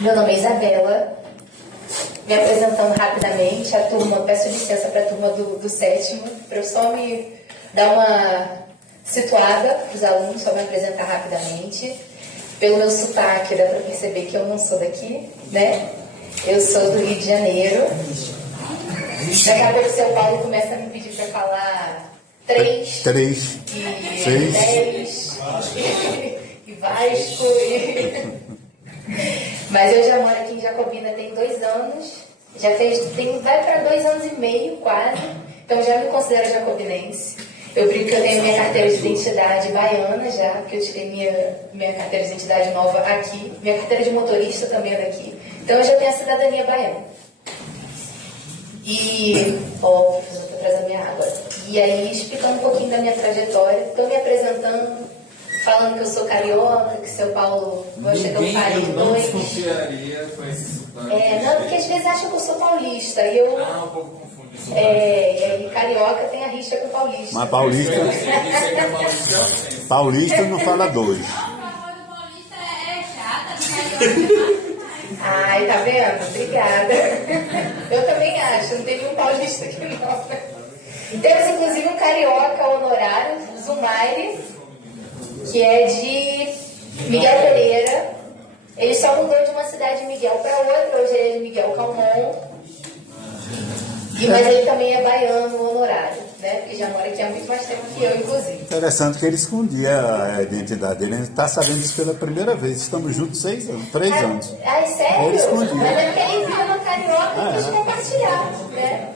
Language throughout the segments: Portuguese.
Meu nome é Isabela. Me apresentando rapidamente, a turma, peço licença para a turma do sétimo, para eu só me dar uma situada para os alunos, só me apresentar rapidamente. Pelo meu sotaque, dá para perceber que eu não sou daqui, né? Eu sou do Rio de Janeiro. Daqui a pouco o seu Paulo começa a me pedir para falar 3, 6, e 10, e Vasco, Mas eu já moro aqui em Jacobina tem 2 anos, vai para 2 anos e meio quase, então já me considero jacobinense. Eu brinco que eu tenho minha carteira de identidade baiana já, porque eu tirei minha carteira de identidade nova aqui, minha carteira de motorista também é daqui, então eu já tenho a cidadania baiana. E, ó, estou trazendo minha água. E aí, explicando um pouquinho da minha trajetória, estou me apresentando, falando que eu sou carioca, que seu Paulo gosta que eu fale Eu não dois. desconfiaria com esse sotaque. Não, porque às vezes acham que eu sou paulista. E eu, um pouco confundo isso. e carioca tem a rixa com paulista. mas paulista não fala 2. Ai, tá vendo? Obrigada. Eu também acho, não tem nenhum paulista aqui não. Temos inclusive um carioca honorário, Zumaire, que é de Miguel Pereira. Ele só mudou de uma cidade de Miguel para outra, hoje ele é de Miguel Calmon. Mas ele também é baiano honorário, né? Porque já mora aqui há muito mais tempo que eu, inclusive. Interessante que ele escondia a identidade dele. Ele está sabendo isso pela primeira vez. Estamos juntos 3 anos. Ai, sério? Ele escondia. Mas é porque ele viu no carioca e quis compartilhar, né?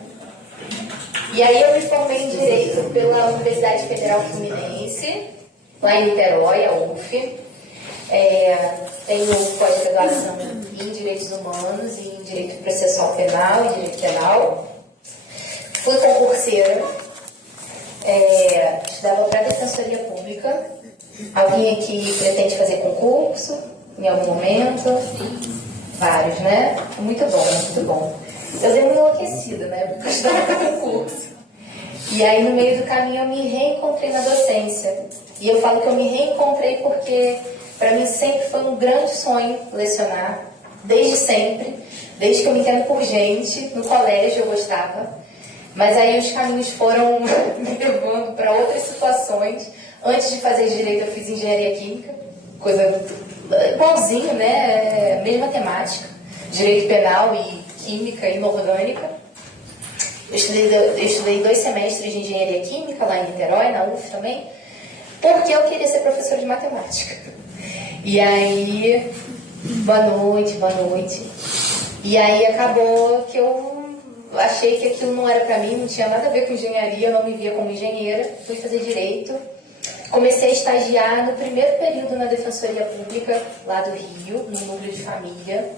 E aí eu me formei em Direito pela Universidade Federal Fluminense, lá em Niterói, a UF. Tenho pós-graduação em Direitos Humanos e em Direito Processual Penal e Direito Penal. Fui concurseira, estudava para a Defensoria Pública. Alguém aqui pretende fazer concurso em algum momento? Vários, né? Muito bom, muito bom. Eu dei uma enlouquecida, né? Porque eu estudava para concurso. E aí, no meio do caminho, eu me reencontrei na docência. E eu falo que eu me reencontrei porque, para mim, sempre foi um grande sonho lecionar. Desde sempre. Desde que eu me entendo por gente. No colégio eu gostava. Mas aí os caminhos foram me levando para outras situações. Antes de fazer direito, eu fiz engenharia química. Coisa igualzinho, né? Mesma temática. Direito penal e química inorgânica. Eu estudei 2 semestres de engenharia química lá em Niterói, na UF também, porque eu queria ser professora de matemática. E aí, boa noite. E aí acabou que eu achei que aquilo não era para mim, não tinha nada a ver com engenharia, eu não me via como engenheira, fui fazer direito. Comecei a estagiar no primeiro período na Defensoria Pública, lá do Rio, no núcleo de família.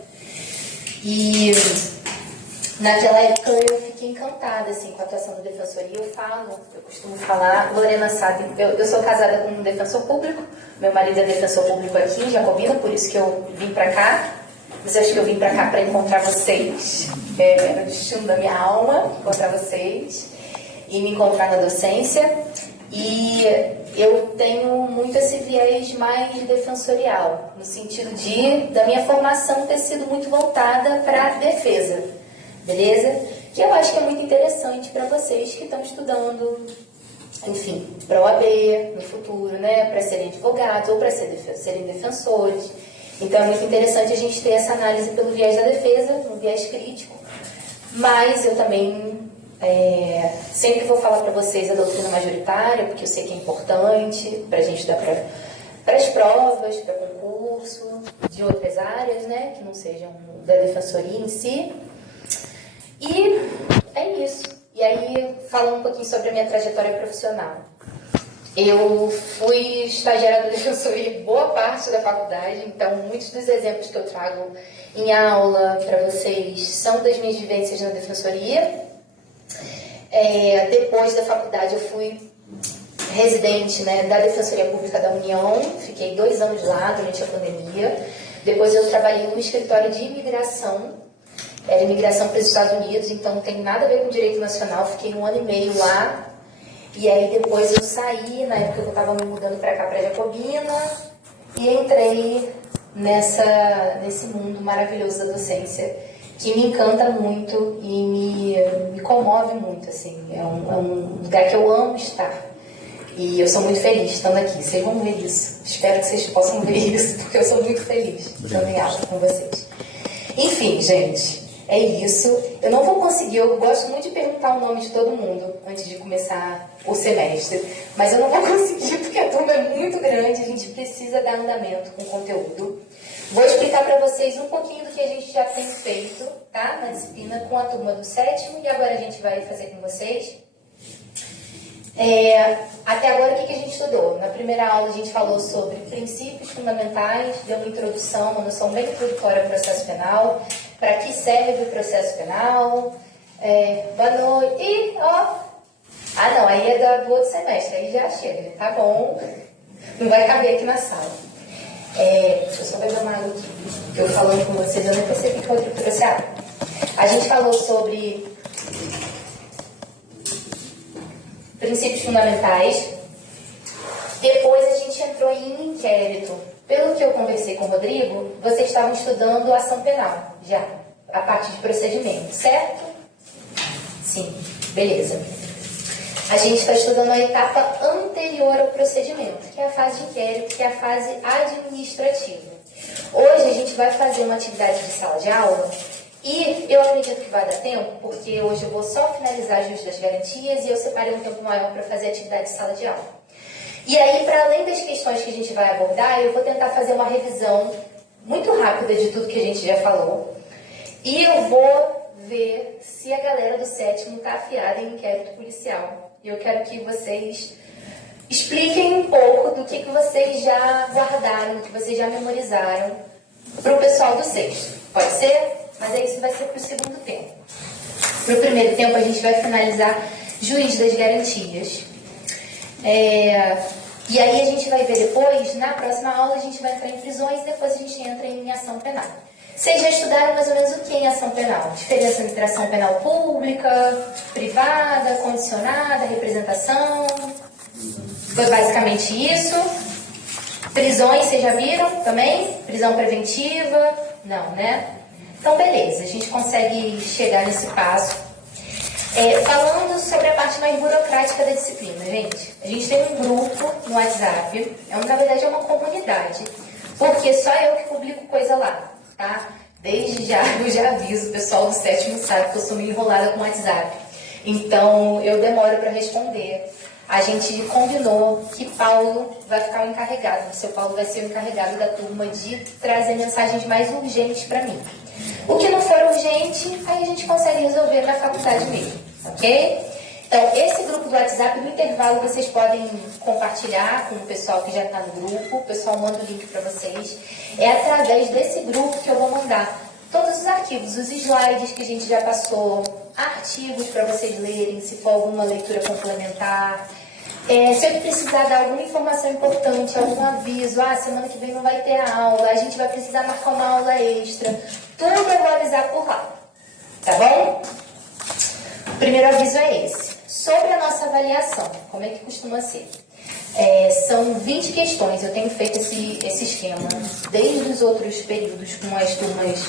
E naquela época eu fiquei encantada assim, com a atuação da Defensoria. Eu costumo falar, Lorena sabe, eu sou casada com um defensor público, meu marido é defensor público aqui em Jacobina, por isso que eu vim para cá. Mas eu acho que eu vim para cá para encontrar vocês. Era o destino da minha alma, encontrar vocês e me encontrar na docência. E eu tenho muito esse viés mais defensorial, no sentido da minha formação ter sido muito voltada para a defesa, beleza? Que eu acho que é muito interessante para vocês que estão estudando, enfim, para o OAB no futuro, né? Para serem advogados ou para serem defensores. Então é muito interessante a gente ter essa análise pelo viés da defesa, no viés crítico. Mas eu também sempre vou falar para vocês a doutrina majoritária, porque eu sei que é importante para a gente dar para as provas, para concurso, de outras áreas, né, que não sejam da defensoria em si. E é isso. E aí, falando um pouquinho sobre a minha trajetória profissional. Eu fui estagiária da defensoria boa parte da faculdade, então muitos dos exemplos que eu trago em aula para vocês são das minhas vivências na defensoria. Depois da faculdade eu fui residente, né, da Defensoria Pública da União, fiquei 2 anos lá durante a pandemia. Depois eu trabalhei no escritório de imigração, era imigração para os Estados Unidos, então não tem nada a ver com direito nacional, fiquei 1 ano e meio lá. E aí depois eu saí, na época que eu estava me mudando para cá, para Jacobina, e entrei nesse mundo maravilhoso da docência, que me encanta muito e me comove muito, assim. É um lugar que eu amo estar. E eu sou muito feliz estando aqui. Vocês vão ver isso. Espero que vocês possam ver isso, porque eu sou muito feliz estando em aula com vocês. Enfim, gente, é isso. Eu não vou conseguir, eu gosto muito de perguntar o nome de todo mundo antes de começar o semestre, mas eu não vou conseguir porque a turma é muito grande, a gente precisa dar andamento com o conteúdo. Vou explicar para vocês um pouquinho do que a gente já tem feito, tá? Na disciplina com a turma do 7º, e agora a gente vai fazer com vocês. Até agora, o que a gente estudou? Na primeira aula, a gente falou sobre princípios fundamentais, deu uma introdução, uma noção bem introdutória ao processo penal, para que serve o processo penal. Boa noite. E, ó, não, aí é do outro semestre, aí já chega, tá bom, não vai caber aqui na sala. Deixa eu só beber uma água aqui, porque eu falando com vocês, eu nem percebi que eu trouxe água. A gente falou sobre princípios fundamentais. Depois a gente entrou em inquérito. Pelo que eu conversei com o Rodrigo, vocês estavam estudando ação penal, já, a parte de procedimento, certo? Sim, beleza. A gente está estudando a etapa anterior ao procedimento, que é a fase de inquérito, que é a fase administrativa. Hoje a gente vai fazer uma atividade de sala de aula. E eu acredito que vai dar tempo, porque hoje eu vou só finalizar as justas garantias e eu separei um tempo maior para fazer a atividade de sala de aula. E aí, para além das questões que a gente vai abordar, eu vou tentar fazer uma revisão muito rápida de tudo que a gente já falou. E eu vou ver se a galera do 7º está afiada em inquérito policial. E eu quero que vocês expliquem um pouco do que vocês já guardaram, do que vocês já memorizaram para o pessoal do 6º. Pode ser? Mas aí isso vai ser para o segundo tempo. Para o primeiro tempo, a gente vai finalizar juiz das garantias. E aí a gente vai ver depois, na próxima aula, a gente vai entrar em prisões e depois a gente entra em ação penal. Vocês já estudaram mais ou menos o que em ação penal? Diferença entre ação penal pública, privada, condicionada, representação. Foi basicamente isso. Prisões, vocês já viram também? Prisão preventiva? Não, né? Então, beleza, a gente consegue chegar nesse passo. Falando sobre a parte mais burocrática da disciplina, gente. A gente tem um grupo no WhatsApp, na verdade é uma comunidade, porque só eu que publico coisa lá, tá? Desde já, eu já aviso, o pessoal do 7º sabe que eu sou meio enrolada com o WhatsApp. Então, eu demoro para responder. A gente combinou que Paulo vai ficar o encarregado, o seu Paulo vai ser o encarregado da turma de trazer mensagens mais urgentes para mim. O que não for urgente, aí a gente consegue resolver na faculdade mesmo, ok? Então, esse grupo do WhatsApp, no intervalo, vocês podem compartilhar com o pessoal que já está no grupo, o pessoal manda o link para vocês. É através desse grupo que eu vou mandar todos os arquivos, os slides que a gente já passou, artigos para vocês lerem, se for alguma leitura complementar. Se eu precisar dar alguma informação importante, algum aviso, semana que vem não vai ter aula, a gente vai precisar marcar uma aula extra, tudo eu vou avisar por lá, tá bom? O primeiro aviso é esse. Sobre a nossa avaliação, como é que costuma ser? São 20 questões, eu tenho feito esse esquema desde os outros períodos com as turmas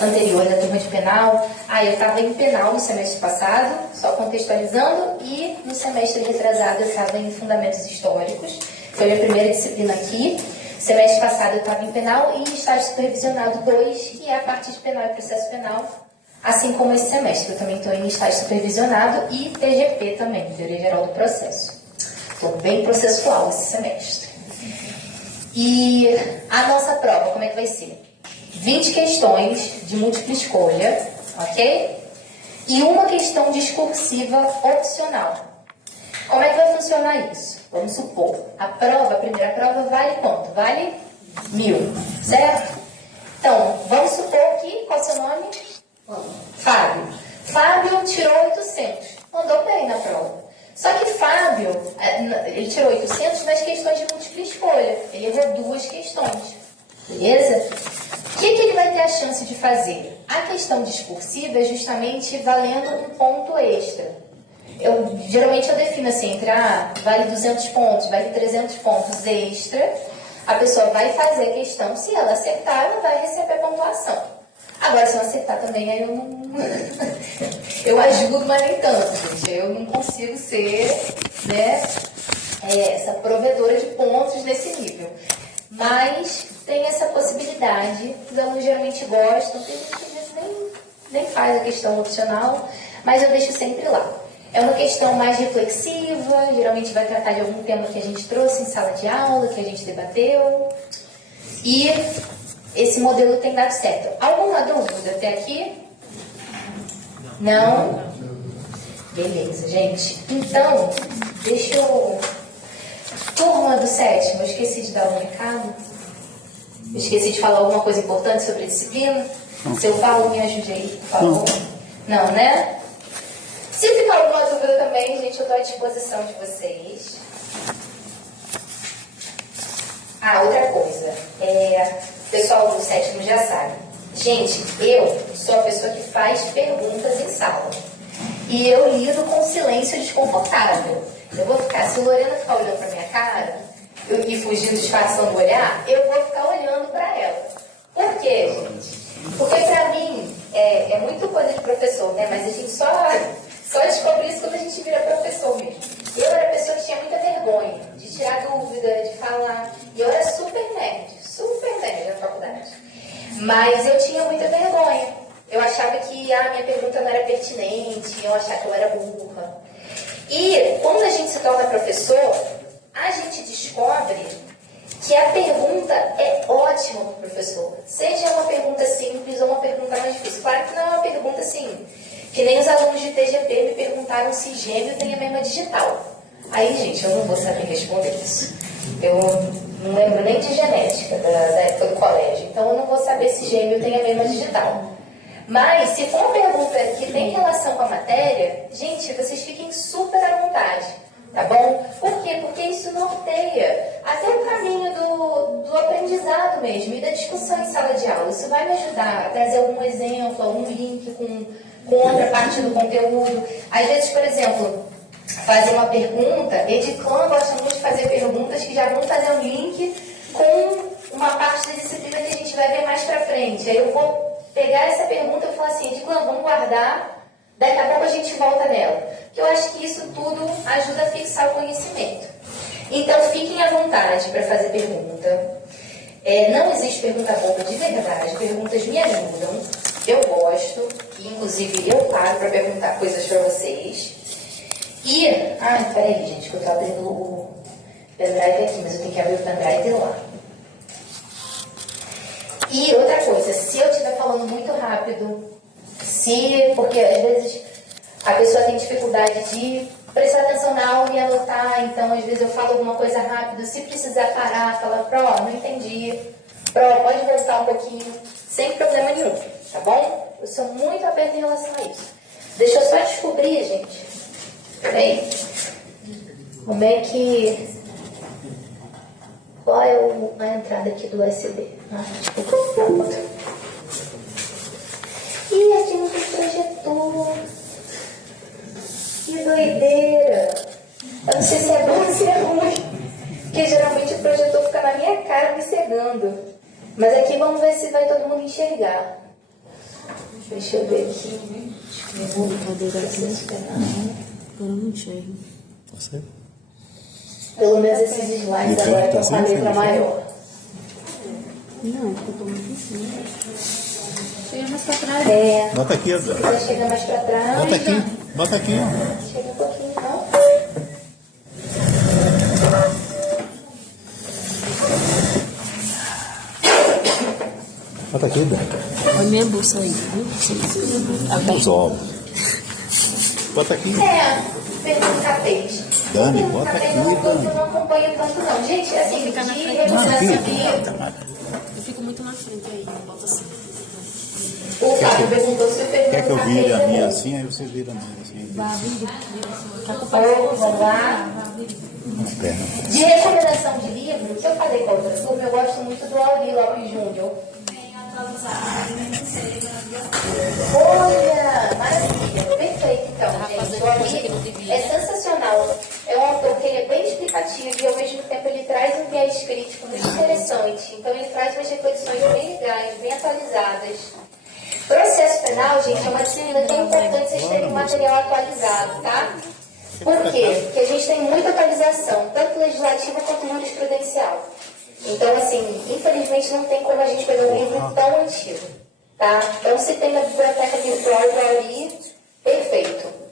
anteriores, a turma de penal. Eu estava em penal no semestre passado, só contextualizando, e no semestre retrasado eu estava em fundamentos históricos, foi a minha primeira disciplina aqui. Semestre passado eu estava em penal e estágio supervisionado 2, que é a parte de penal e processo penal, assim como esse semestre. Eu também estou em estágio supervisionado e TGP também, Teoria Geral do Processo. Estou bem processual esse semestre. E a nossa prova, como é que vai ser? 20 questões de múltipla escolha, ok? E uma questão discursiva opcional. Como é que vai funcionar isso? Vamos supor, a primeira prova vale quanto? Vale 1.000, certo? Então, vamos supor que, qual é o seu nome? Fábio. Fábio tirou 800, mandou bem na prova. Só que Fábio, ele tirou 800 nas questões de múltipla escolha. Ele errou 2 questões, beleza? O que ele vai ter a chance de fazer? A questão discursiva é justamente valendo um ponto extra. Geralmente eu defino assim, vale 200 pontos, vale 300 pontos extra, a pessoa vai fazer a questão, se ela acertar, ela vai receber pontuação. Agora, se não acertar também, aí eu não... eu ajudo, mas nem tanto, gente. Eu não consigo ser, né, essa provedora de pontos nesse nível. Mas tem essa possibilidade, os alunos geralmente gostam, tem gente que às vezes nem faz a questão opcional, mas eu deixo sempre lá. É uma questão mais reflexiva, geralmente vai tratar de algum tema que a gente trouxe em sala de aula, que a gente debateu. E esse modelo tem dado certo. Alguma dúvida até aqui? Não? Beleza, gente. Então, deixa eu... Turma do sétimo, eu esqueci de dar um recado. Eu esqueci de falar alguma coisa importante sobre a disciplina. Seu Paulo, me ajude aí, por favor. Não, né? Se ficar alguma dúvida também, gente, eu estou à disposição de vocês. Outra coisa. O pessoal do sétimo já sabe. Gente, eu sou a pessoa que faz perguntas em sala. E eu lido com silêncio desconfortável. Eu vou ficar, se a Lorena ficar olhando para minha cara e fugindo, disfarçando o olhar, eu vou ficar olhando para ela. Por quê, gente? Porque para mim é muito coisa de professor, né? Mas a gente só descobre isso quando a gente vira professor mesmo. Eu era a pessoa que tinha muita vergonha de tirar dúvida, de falar. E eu era super nerd na faculdade. Mas eu tinha muita vergonha. Eu achava que a minha pergunta não era pertinente, eu achava que eu era burra. E quando a gente se torna professor, a gente descobre que a pergunta é ótima para o professor. Seja uma pergunta simples ou uma pergunta mais difícil. Claro que não é uma pergunta assim, que nem os alunos de TGP me perguntaram se gêmeo tem a mesma digital. Aí, gente, eu não vou saber responder isso. Eu não lembro nem de genética da época do colégio. Então, eu não vou saber se gêmeo tem a mesma digital. Mas, se for uma pergunta que tem relação com a matéria, gente, vocês fiquem super à vontade, tá bom? Por quê? Porque isso norteia até o caminho do aprendizado mesmo e da discussão em sala de aula. Isso vai me ajudar a trazer algum exemplo, algum link com outra parte do conteúdo. Às vezes, por exemplo, fazer uma pergunta, Ediclan gosta muito de fazer perguntas que já vão fazer um link com uma parte da disciplina que a gente vai ver mais pra frente. Aí eu vou pegar essa pergunta e falar assim, Ediclan, vamos guardar, daqui a pouco a gente volta nela. Porque eu acho que isso tudo ajuda a fixar o conhecimento. Então, fiquem à vontade para fazer pergunta. Não existe pergunta boba de verdade, perguntas me ajudam, eu gosto, e inclusive eu paro para perguntar coisas para vocês. E, peraí, gente, que eu estou abrindo o pendrive aqui, mas eu tenho que abrir o pendrive lá. E outra coisa, se eu estiver falando muito rápido, porque às vezes a pessoa tem dificuldade de prestar atenção na aula e anotar, então às vezes eu falo alguma coisa rápido, se precisar parar, falar, não entendi, pode voltar um pouquinho, sem problema nenhum, tá bom? Eu sou muito aberta em relação a isso. Deixa eu só descobrir, gente, peraí, qual é a entrada aqui do USB? Desculpa. Ih, aqui não tem projetor. Que doideira. Eu não sei se é bom ou se é ruim. Porque geralmente o projetor fica na minha cara me cegando. Mas aqui vamos ver se vai todo mundo enxergar. Deixa eu ver aqui. Eu não enxergo. Você? Pelo menos esses slides agora estão com a letra maior. Não, porque eu tô muito em cima. Chega mais pra trás. Bota aqui, Adão. Se quiser chegar mais pra trás. Bota aqui, ó. Chega um pouquinho, então. Bota aqui, Adão. Olha minha bolsa aí, viu? Os ovos. Bota aqui. Pergunta peixe. Dani, bota aqui, Eu não Dani. acompanho tanto, não. Gente, assim, Fica na de frente. revisão Filho, científica. Eu fico muito na frente aí, bota assim. O Fábio perguntou se eu pergunto. Quer que eu vire a minha assim, aí você vira a minha assim. Vá, vira. Vamos lá. Na perna. De recomendação de livro, que eu falei com a outra turma, eu gosto muito do Alvi Lopes Júnior. Olha, maravilha, perfeito então, gente. O Alvi é sensacional. É um autor que ele é bem explicativo e ao mesmo tempo ele traz um viés crítico muito interessante. materiais bem atualizadas. Processo penal, gente, é uma disciplina que é importante vocês terem um material atualizado, tá? Por quê? Porque a gente tem muita atualização, tanto legislativa quanto jurisprudencial. Então, assim, infelizmente não tem como a gente pegar um livro tão antigo, tá? Então, se tem na biblioteca virtual do Auri, perfeito.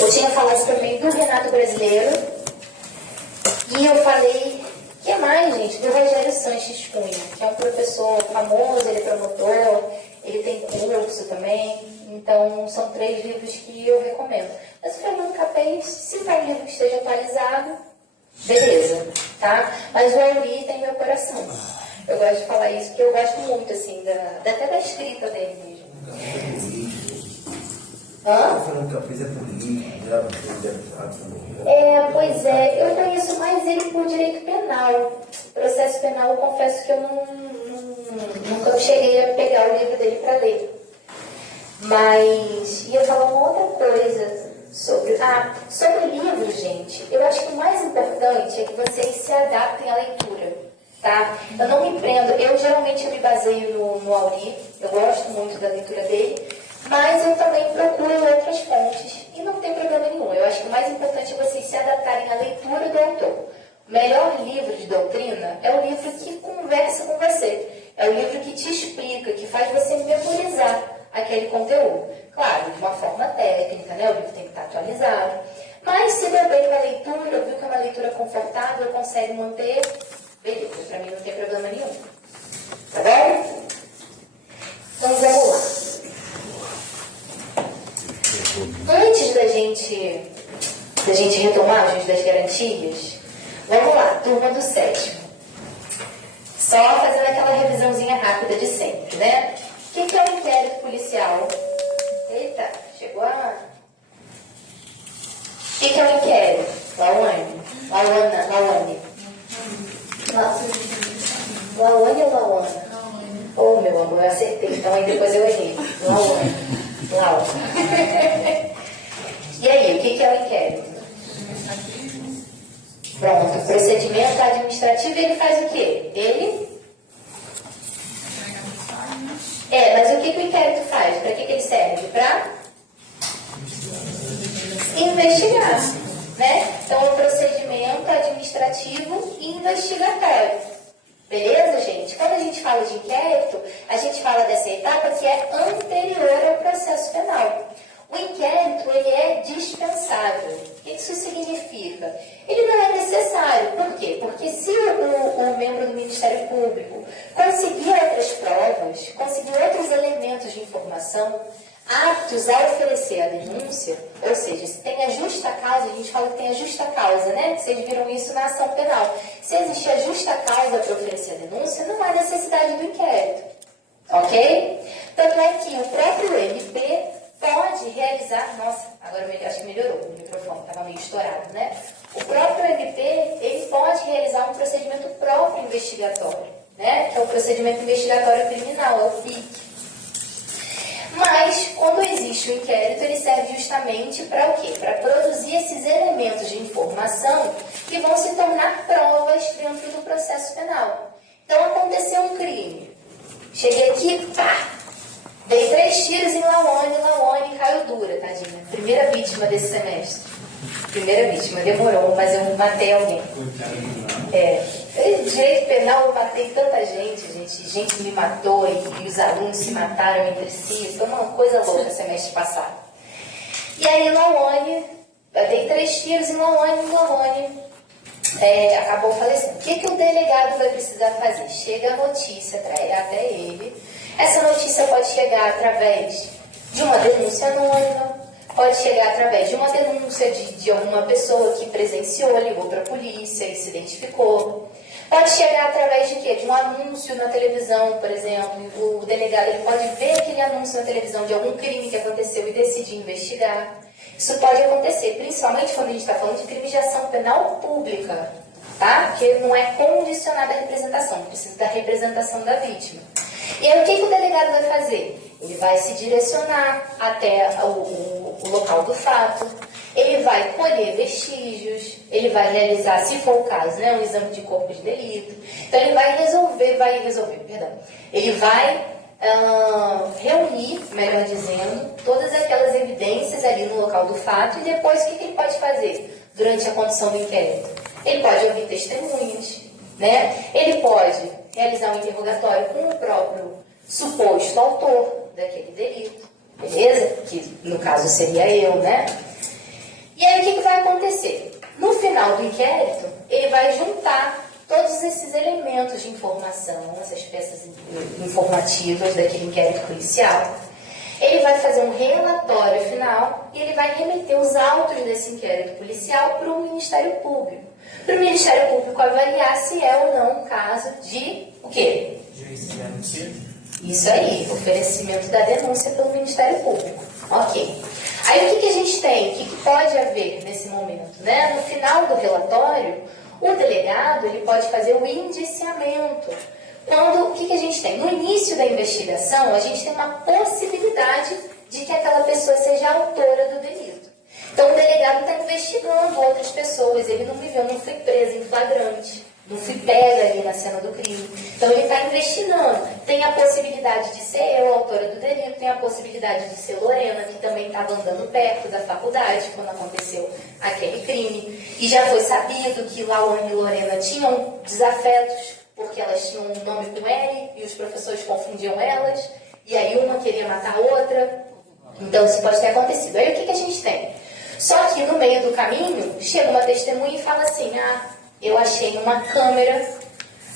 Eu tinha falado também do Renato Brasileiro, e eu falei, o que mais, gente? Do Rogério Sanches Cunha, que é um professor famoso, ele é promotor, ele tem curso também. Então, são 3 livros que eu recomendo. Mas o Fernando Capês, se for um livro que esteja atualizado, beleza, tá? Mas o Auri tem meu coração. Eu gosto de falar isso porque eu gosto muito, assim, até da escrita dele mesmo. Hã? O Fernando Capês é político, já deputado também. Pois é, eu conheço mais ele por direito penal. Processo penal, eu confesso que eu nunca cheguei a pegar o livro dele para ler. Mas ia falar uma outra coisa sobre livros, gente. Eu acho que o mais importante é que vocês se adaptem à leitura, tá? Eu não me prendo, eu geralmente me baseio no Auri, eu gosto muito da leitura dele, mas eu também procuro outras fontes e não tem problema nenhum. Eu acho que o mais importante é vocês se adaptarem à leitura do autor. O melhor livro de doutrina é o livro que conversa com você, é o livro que te explica, que faz você memorizar aquele conteúdo. Claro, de uma forma técnica, né? O livro tem que estar atualizado. Mas se deu bem com a leitura, viu que é uma leitura confortável, consegue manter, beleza, para mim não tem problema nenhum. Tá bom? Então vamos lá. Antes da gente retomar o juiz das garantias, vamos lá, turma do 7º. Só fazendo aquela revisãozinha rápida de sempre, né? O que é um inquérito policial? Eita, chegou a... O que é um inquérito? Lawane ou Lawana? Oh, meu amor, eu acertei, então aí depois eu errei. Lawane. E aí, o que é o inquérito? Pronto, o procedimento administrativo, ele faz o quê? Mas o que o inquérito faz? Para que ele serve? Para investigar, né? Então, é um procedimento administrativo e investigatório. Beleza, gente? Quando a gente fala de inquérito, a gente fala dessa etapa que é anterior ao processo penal. O inquérito, ele é dispensável. O que isso significa? Ele não é necessário. Por quê? Porque se o membro do Ministério Público conseguir outras provas, conseguir outros elementos de informação aptos a oferecer a denúncia, ou seja, se tem a justa causa, a gente fala que tem a justa causa, né? Vocês viram isso na ação penal. Se existe a justa causa para oferecer a denúncia, não há necessidade do inquérito. Ok? Tanto é que o próprio MP pode realizar... Nossa, agora acho que melhorou o microfone, estava meio estourado, né? O próprio MP, ele pode realizar um procedimento próprio investigatório, né? Que é o procedimento investigatório criminal, é o PIC. Mas, quando existe o inquérito, ele serve justamente para o quê? Para produzir esses elementos de informação que vão se tornar provas dentro do processo penal. Então, aconteceu um crime. Cheguei aqui, pá! Dei 3 tiros em Lawane caiu dura, tadinha. Primeira vítima desse semestre. Primeira vítima, demorou, mas eu matei alguém. Direito penal, eu matei tanta gente me matou e os alunos se mataram entre si, foi uma coisa louca semestre passado. E aí Lawane, eu dei 3 tiros em Lawane acabou falecendo. O que o delegado vai precisar fazer? Chega a notícia até ele. Essa notícia pode chegar através de uma denúncia anônima, pode chegar através de uma denúncia de alguma pessoa que presenciou, ligou para a polícia e se identificou. Pode chegar através de quê? De um anúncio na televisão, por exemplo. O delegado ele pode ver aquele anúncio na televisão de algum crime que aconteceu e decidir investigar. Isso pode acontecer, principalmente quando a gente está falando de crime de ação penal pública, tá? Porque não é condicionada à representação, precisa da representação da vítima. E aí o que o delegado vai fazer? Ele vai se direcionar até o local do fato, Ele vai colher vestígios, ele vai realizar, se for o caso, né, um exame de corpo de delito. Então ele vai ele vai reunir, melhor dizendo, todas aquelas evidências ali no local do fato e depois o que ele pode fazer durante a condução do inquérito? Ele pode ouvir testemunhas, né? Ele pode realizar um interrogatório com o próprio suposto autor daquele delito, beleza? Que no caso seria eu, né? E aí o que vai acontecer? No final do inquérito, ele vai juntar todos esses elementos de informação, essas peças informativas daquele inquérito policial. Ele vai fazer um relatório final e ele vai remeter os autos desse inquérito policial para o Ministério Público. Para o Ministério Público avaliar se é ou não um caso de o quê? Isso aí, oferecimento da denúncia pelo Ministério Público. Ok. Aí o que a gente tem? O que pode haver nesse momento? Né? No final do relatório, o delegado ele pode fazer o indiciamento. O que a gente tem? No início da investigação, a gente tem uma possibilidade de que aquela pessoa seja autora do delito. Então, o delegado está investigando outras pessoas, ele não viveu, não foi preso em flagrante, não fui pega ali na cena do crime. Então, ele está investigando. Tem a possibilidade de ser eu, autora do delito, tem a possibilidade de ser Lorena, que também estava andando perto da faculdade quando aconteceu aquele crime. E já foi sabido que Lawane e Lorena tinham desafetos, porque elas tinham um nome com L e os professores confundiam elas, e aí uma queria matar a outra. Então, isso pode ter acontecido. Aí, o que a gente tem? Só que, no meio do caminho, chega uma testemunha e fala assim, eu achei uma câmera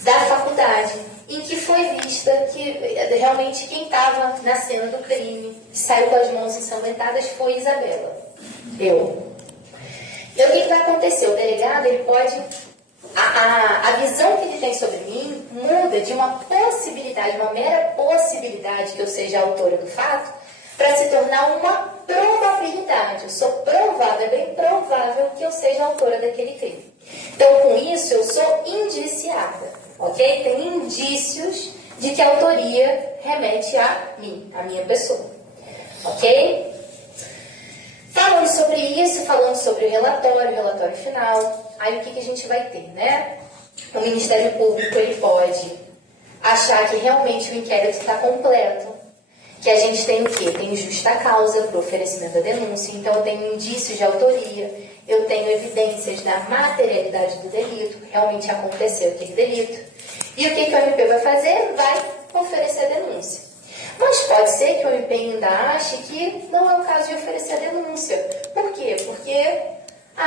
da faculdade em que foi vista que realmente quem estava na cena do crime, saiu com as mãos ensanguentadas, foi Isabela. Eu. Então, o que vai acontecer? O delegado, ele pode... A visão que ele tem sobre mim muda de uma possibilidade, uma mera possibilidade que eu seja a autora do fato, para se tornar uma probabilidade. Eu sou provável, é bem provável que eu seja a autora daquele crime. Então, com isso, eu sou indiciada, ok? Tem indícios de que a autoria remete a mim, a minha pessoa, ok? Falando sobre isso, falando sobre o relatório final, aí o que a gente vai ter, né? O Ministério Público, ele pode achar que realmente o inquérito está completo, que a gente tem o quê? Tem justa causa para o oferecimento da denúncia, então eu tenho indícios de autoria, eu tenho evidências da materialidade do delito, realmente aconteceu aquele delito. E o que o MP vai fazer? Vai oferecer a denúncia. Mas pode ser que o MP ainda ache que não é o caso de oferecer a denúncia. Por quê? Porque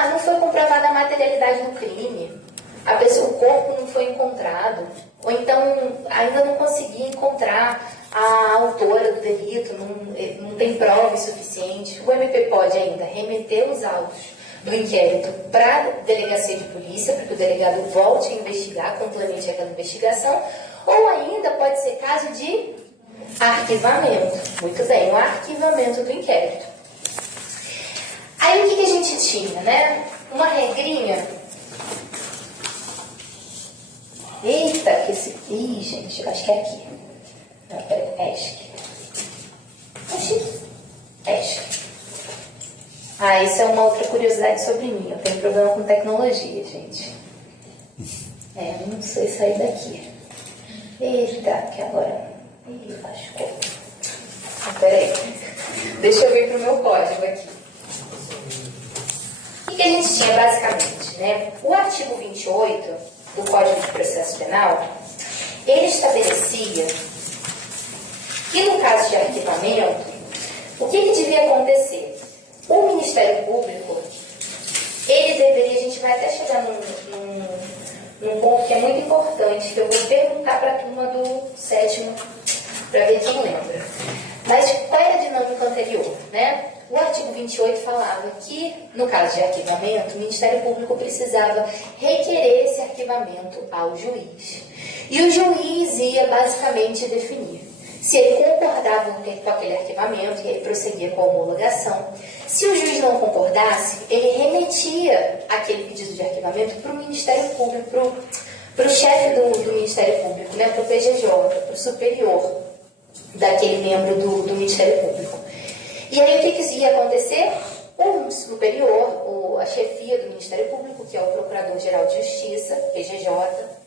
não foi comprovada a materialidade do crime, o corpo não foi encontrado, ou então ainda não consegui encontrar a autora do delito, não tem prova suficiente. O MP pode ainda remeter os autos do inquérito para a delegacia de polícia, para que o delegado volte a investigar, complemente aquela investigação, ou ainda pode ser caso de arquivamento. Muito bem, o arquivamento do inquérito. Aí o que a gente tinha, né? Uma regrinha. Eita, que esse... Ih, gente, eu acho que é aqui. Não, peraí, é aqui. Isso é uma outra curiosidade sobre mim. Eu tenho problema com tecnologia, gente. Eu não sei sair daqui. Eita, que agora... Ih, lascou. Peraí. Deixa eu vir pro meu código aqui. O que a gente tinha basicamente, né? O artigo 28 do Código de Processo Penal, ele estabelecia que no caso de arquivamento, o que devia acontecer? O Ministério Público, ele deveria, a gente vai até chegar num ponto que é muito importante, que eu vou perguntar para a turma do 7º, para ver quem lembra. Mas qual era a dinâmica anterior, né? O artigo 28 falava que, no caso de arquivamento, o Ministério Público precisava requerer esse arquivamento ao juiz. E o juiz ia basicamente definir se ele concordava com aquele arquivamento e ele prosseguia com a homologação. Se o juiz não concordasse, ele remetia aquele pedido de arquivamento para o Ministério Público, para o chefe do Ministério Público, né, para o PGJ, para o superior daquele membro do Ministério Público. E aí o que ia acontecer? o superior, a chefia do Ministério Público, que é o Procurador-Geral de Justiça, PGJ,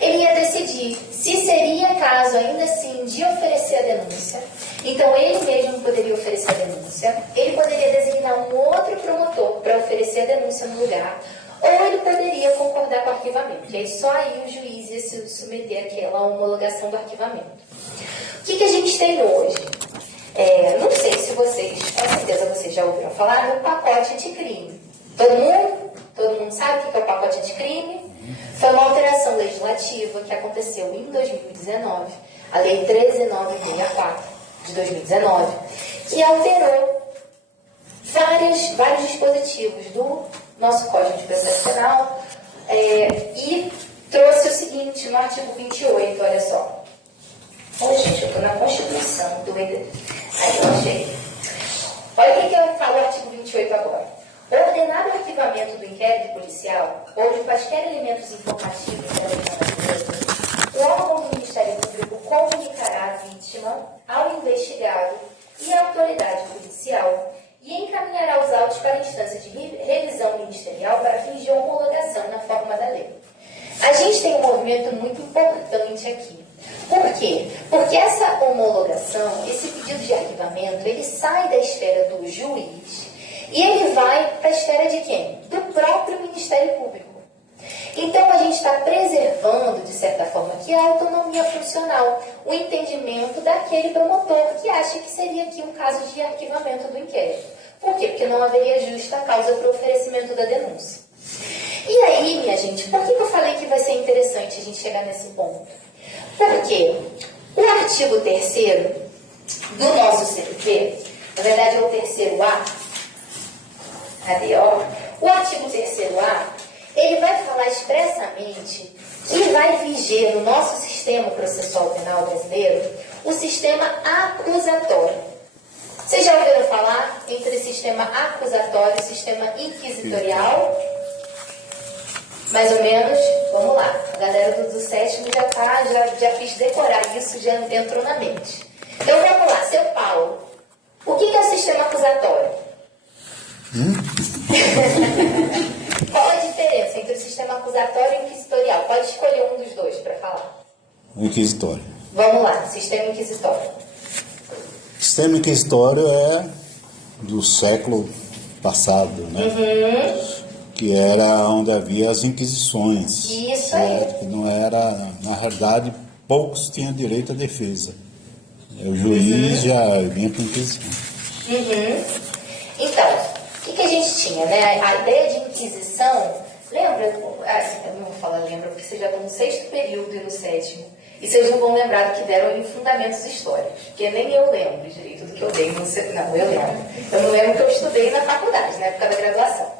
ele ia decidir se seria caso, ainda assim, de oferecer a denúncia. Então, ele mesmo poderia oferecer a denúncia, ele poderia designar um outro promotor para oferecer a denúncia no lugar, ou ele poderia concordar com o arquivamento. E aí, só aí o juiz ia se submeter àquela homologação do arquivamento. O que a gente tem hoje? Não sei se vocês, com certeza vocês já ouviram falar no pacote anticrime. Todo mundo sabe o que é o pacote anticrime? Foi uma alteração legislativa que aconteceu em 2019, a Lei 13.964 de 2019, que alterou vários dispositivos do nosso Código de Processo Penal e trouxe o seguinte, no artigo 28, olha só. Gente, eu estou na Constituição do ED. Aí eu achei. Olha o que eu falo no artigo 28 agora. Ordenado o arquivamento do inquérito policial ou de quaisquer elementos informativos da lei, o órgão do Ministério Público comunicará à vítima, ao investigado e à autoridade policial e encaminhará os autos para a instância de revisão ministerial para fins de homologação na forma da lei. A gente tem um movimento muito importante aqui. Por quê? Porque essa homologação, esse pedido de arquivamento, ele sai da esfera do juiz e ele vai para a esfera de quem? Do próprio Ministério Público. Então, a gente está preservando, de certa forma, aqui a autonomia funcional, o entendimento daquele promotor que acha que seria aqui um caso de arquivamento do inquérito. Por quê? Porque não haveria justa causa para o oferecimento da denúncia. E aí, minha gente, por que eu falei que vai ser interessante a gente chegar nesse ponto? Porque o artigo 3º do nosso CPP, na verdade é o 3º-A, cadê, ó? O artigo 3º-A, ele vai falar expressamente que vai viger no nosso sistema processual penal brasileiro o sistema acusatório. Vocês já ouviram falar entre sistema acusatório e sistema inquisitorial? Mais ou menos, vamos lá. A galera do 7º já fiz decorar isso, já entrou na mente. Então vamos lá, seu Paulo. O que é o sistema acusatório? Qual a diferença entre o sistema acusatório e o inquisitorial? Pode escolher um dos dois para falar. O inquisitório. Vamos lá, sistema inquisitório. O sistema inquisitório é do século passado, né? Que era onde havia as inquisições. Isso aí. Que não era, na realidade, poucos tinham direito à defesa. O juiz já vinha para a inquisição. Então, o que a gente tinha, né? A ideia de inquisição, lembra? Eu não vou falar lembra, porque vocês já estão no 6º período e no 7º. E vocês não vão lembrar do que deram em fundamentos históricos, porque nem eu lembro direito do que eu dei no... Não, eu lembro. Eu não lembro que eu estudei na faculdade, na época da graduação.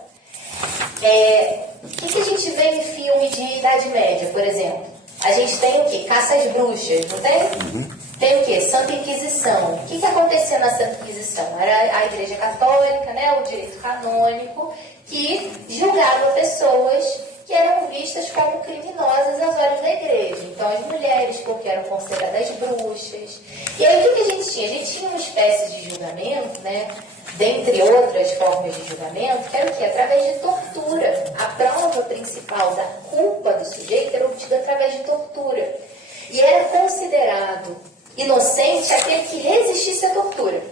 O que a gente vê em filme de Idade Média, por exemplo? A gente tem o quê? Caça às bruxas, não tem? Tem o quê? Santa Inquisição. O que acontecia na Santa Inquisição? Era a Igreja Católica, né? O direito canônico, que julgava pessoas que eram vistas como criminosas aos olhos da igreja. Então, as mulheres, porque eram consideradas bruxas. E aí, o que a gente tinha? A gente tinha uma espécie de julgamento, né? Dentre outras formas de julgamento, que era o quê? Através de tortura. A prova principal da culpa do sujeito era obtida através de tortura. E era considerado inocente aquele que resistisse à tortura.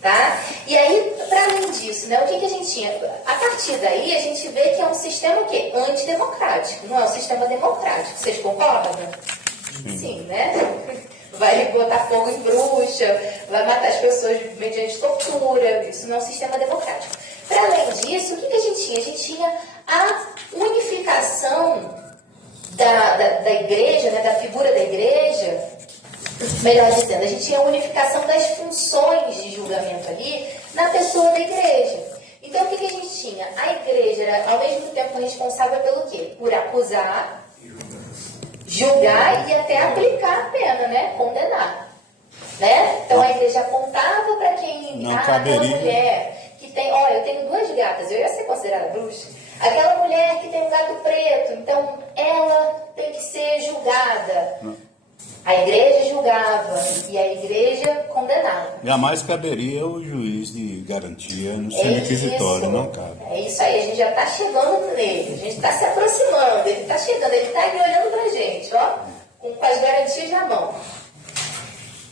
Tá? E aí, para além disso, né, o que a gente tinha? A partir daí, a gente vê que é um sistema o quê? Antidemocrático. Não é um sistema democrático. Vocês concordam? Sim, né? Vai botar fogo em bruxa, vai matar as pessoas mediante tortura. Isso não é um sistema democrático. Para além disso, o que a gente tinha? A gente tinha a unificação da igreja, né, da figura da igreja. Melhor dizendo, a gente tinha a unificação das funções de julgamento ali na pessoa da igreja. Então, o que a gente tinha? A igreja era, ao mesmo tempo, responsável pelo quê? Por acusar, julgar e até aplicar a pena, né? Condenar. Né? Então, a igreja apontava para quem... aquela mulher que tem... Olha, eu tenho 2 gatas, eu ia ser considerada bruxa. Aquela mulher que tem um gato preto, então ela tem que ser julgada. A igreja julgava e a igreja seja condenado. Jamais caberia o juiz de garantia no sistema inquisitório, não cabe. É isso aí, a gente já está chegando nele, a gente está se aproximando, ele está chegando, ele está aqui olhando para a gente, ó, com as garantias na mão.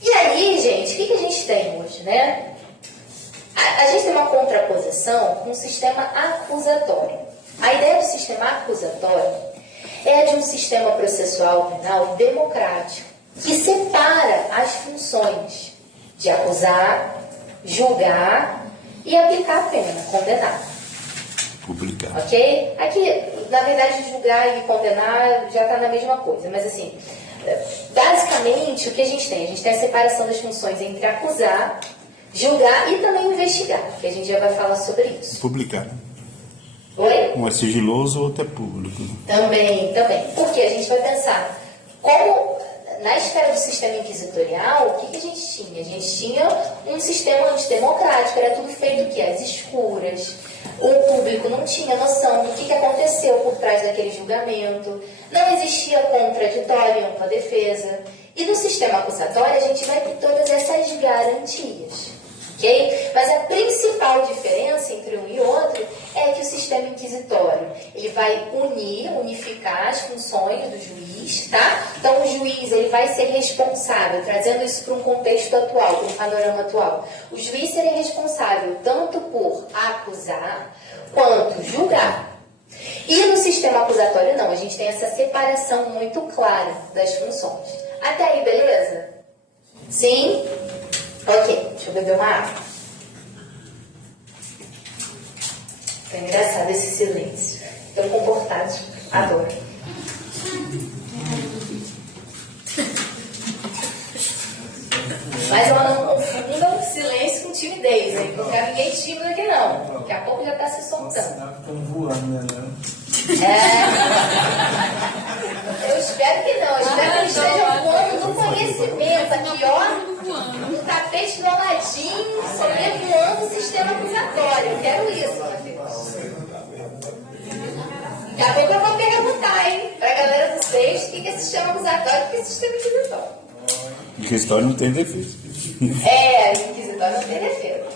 E aí, gente, o que a gente tem hoje, né? A gente tem uma contraposição com o sistema acusatório. A ideia do sistema acusatório é a de um sistema processual penal democrático, que separa as funções de acusar, julgar e aplicar a pena, condenar. Publicar. Ok? Aqui, na verdade, julgar e condenar já está na mesma coisa, mas assim, basicamente, o que a gente tem? A gente tem a separação das funções entre acusar, julgar e também investigar, que a gente já vai falar sobre isso. Publicar. Oi? Um é sigiloso, o outro é público. Também. Porque a gente vai pensar como, na esfera do sistema inquisitorial, o que a gente tinha? A gente tinha um sistema antidemocrático, era tudo feito o quê? Às escuras. O público não tinha noção do que aconteceu por trás daquele julgamento. Não existia contraditório em ampla defesa. E no sistema acusatório, a gente vai ter todas essas garantias. Okay? Mas a principal diferença entre um e outro é que o sistema inquisitório ele vai unificar as funções do juiz, tá? Então o juiz ele vai ser responsável, trazendo isso para um contexto atual, para um panorama atual. O juiz seria responsável tanto por acusar quanto julgar. E no sistema acusatório não, a gente tem essa separação muito clara das funções. Até aí, beleza? Sim? Ok, deixa eu beber uma água. Foi engraçado esse silêncio. Tão comportados. Adoro. Mas ela não confunda um silêncio com timidez, hein? Não quero ninguém tímido aqui, não. Daqui a pouco já está se soltando. Estão voando, né? Eu espero que não. Eu espero que eles estejam voando no conhecimento aqui, ó. Um tapete do Aladim, sobrevoando o sistema acusatório. Eu quero isso, Matheus. Daqui a pouco eu vou perguntar, hein, pra galera do texto, o que é sistema acusatório e o que é sistema inquisitório. Inquisitório não tem defesa. Inquisitório não tem defesa.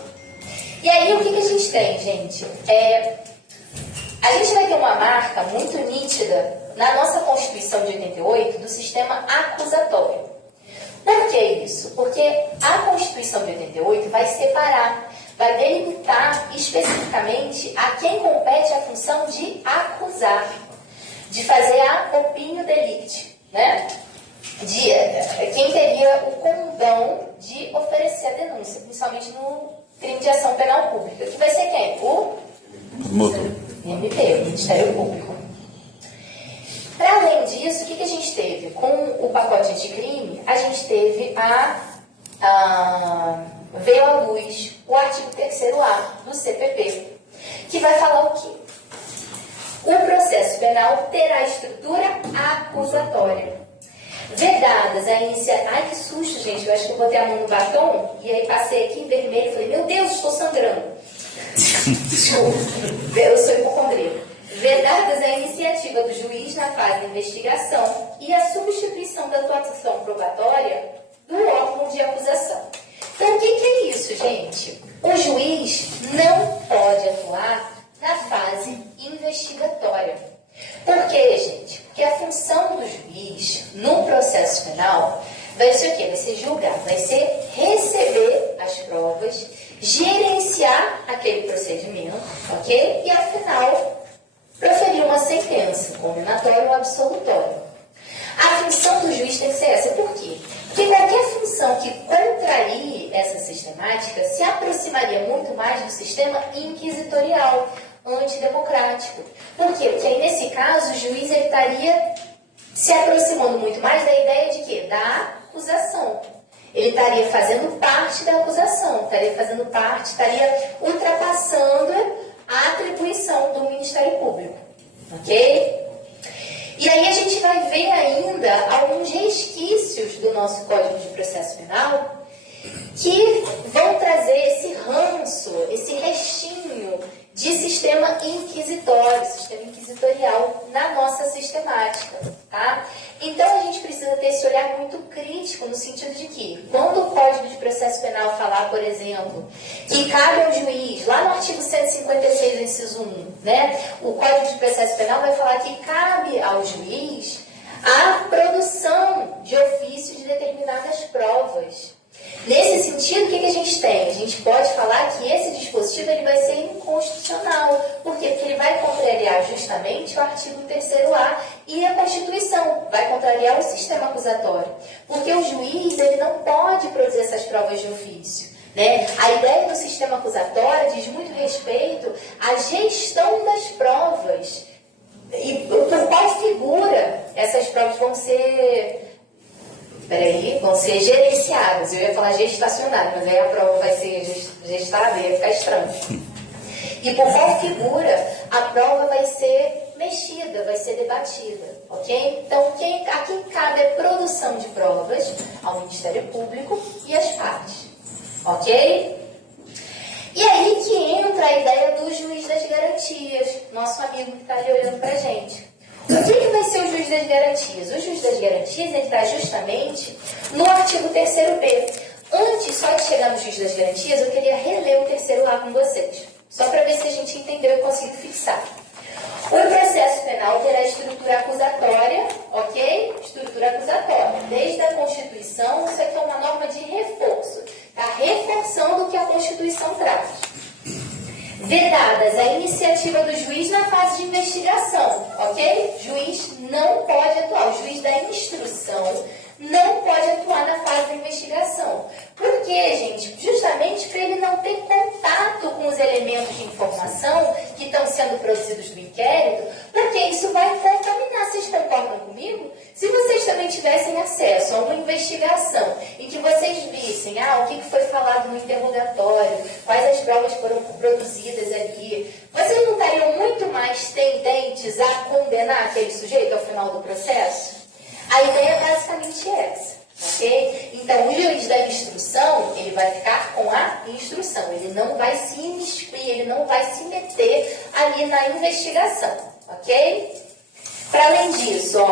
E aí, o que a gente tem, gente? A gente vai ter uma marca muito nítida na nossa Constituição de 88 do sistema acusatório. Por que isso? Porque a Constituição de 88 vai separar, vai delimitar especificamente a quem compete a função de acusar, de fazer a opinio delicti, né? De quem teria o condão de oferecer a denúncia, principalmente no crime de ação penal pública, que vai ser quem? O Motor. MP, o Ministério Público. Para além disso, o que a gente teve? Com o pacote anticrime, a gente teve veio à luz o artigo 3º-A do CPP, que vai falar o quê? O processo penal terá estrutura acusatória. Vedadas a iniciativa... Ai, que susto, gente. Eu acho que eu botei a mão no batom e aí passei aqui em vermelho e falei, meu Deus, estou sangrando. Desculpa, eu sou hipocondríaca. Vedadas a iniciativa do juiz na fase de investigação e a substituição da atuação probatória do órgão de acusação. Então, o que é isso, gente? O juiz não pode atuar na fase investigatória. Por quê, gente? Porque a função do juiz no processo penal vai ser o quê? Vai ser julgar, vai ser receber as provas, gerenciar aquele procedimento, ok? E, afinal, proferir uma sentença, condenatória ou absolutória. A função do juiz tem que ser essa. Por quê? Porque qualquer função que contrarie essa sistemática se aproximaria muito mais do sistema inquisitorial, antidemocrático. Por quê? Porque aí, nesse caso, o juiz ele estaria se aproximando muito mais da ideia de quê? Da acusação. Ele estaria fazendo parte da acusação, estaria ultrapassando a atribuição do Ministério Público. Ok? E aí a gente vai ver ainda alguns resquícios do nosso Código de Processo Penal que vão trazer esse ranço, esse restinho de sistema inquisitório, sistema inquisitorial na nossa sistemática, tá? Então a gente precisa ter esse olhar muito crítico no sentido de que, quando o Código de Processo Penal falar, por exemplo, que cabe ao juiz, lá no artigo 156, inciso 1, né? O Código de Processo Penal vai falar que cabe ao juiz a produção de ofício de determinadas provas. Nesse sentido, o que a gente tem? A gente pode falar que esse dispositivo ele vai ser inconstitucional. Por quê? Porque ele vai contrariar justamente o artigo 3º-A e a Constituição, vai contrariar o sistema acusatório. Porque o juiz ele não pode produzir essas provas de ofício. Né? A ideia do sistema acusatório diz muito respeito à gestão das provas. E por qual figura essas provas vão ser gerenciadas. Eu ia falar gestacionadas, mas aí a prova vai ser gestada e ia ficar estranho. E por qual figura a prova vai ser mexida, vai ser debatida, ok? Então, a quem cabe a produção de provas? Ao Ministério Público e às partes, ok? E aí que entra a ideia do juiz das garantias, nosso amigo que está ali olhando para a gente. O que vai ser o juiz das garantias? O juiz das garantias está justamente no artigo 3º-B. Antes, só de chegar no juiz das garantias, eu queria reler o 3º-A com vocês, só para ver se a gente entendeu e conseguiu fixar. O processo penal terá estrutura acusatória, ok? Estrutura acusatória. Desde a Constituição, isso aqui é uma norma de reforço. Está reforçando o que a Constituição traz. Vedadas a iniciativa do juiz na fase de investigação, ok? Juiz não pode atuar, o juiz da instrução não pode atuar na fase da investigação. Por quê, gente? Justamente para ele não ter contato com os elementos de informação que estão sendo produzidos do inquérito, porque isso vai contaminar. Vocês concordam comigo? Se vocês também tivessem acesso a uma investigação em que vocês vissem o que foi falado no interrogatório, quais as provas foram produzidas ali, vocês não estariam muito mais tendentes a condenar aquele sujeito ao final do processo? A ideia é basicamente essa, ok? Então, o juiz da instrução, ele vai ficar com a instrução, ele não vai se imiscuir, ele não vai se meter ali na investigação, ok? Para além disso,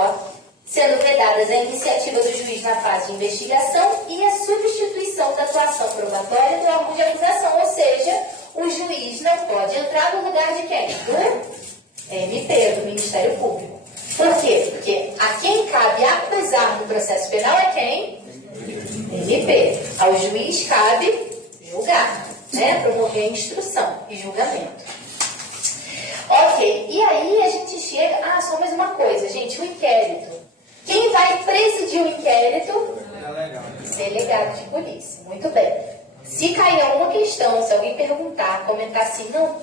sendo vedadas a iniciativa do juiz na fase de investigação e a substituição da atuação probatória do órgão de acusação, ou seja, o juiz não pode entrar no lugar de quem? Do MP, do Ministério Público. Por quê? Porque a quem cabe acusar no processo penal é quem? MP. Ao juiz cabe julgar, né? Promover a instrução e julgamento. Ok, e aí a gente chega... só mais uma coisa, gente, o inquérito. Quem vai presidir o inquérito? Delegado de polícia. Muito bem. Se cair alguma questão, se alguém perguntar, comentar assim, não...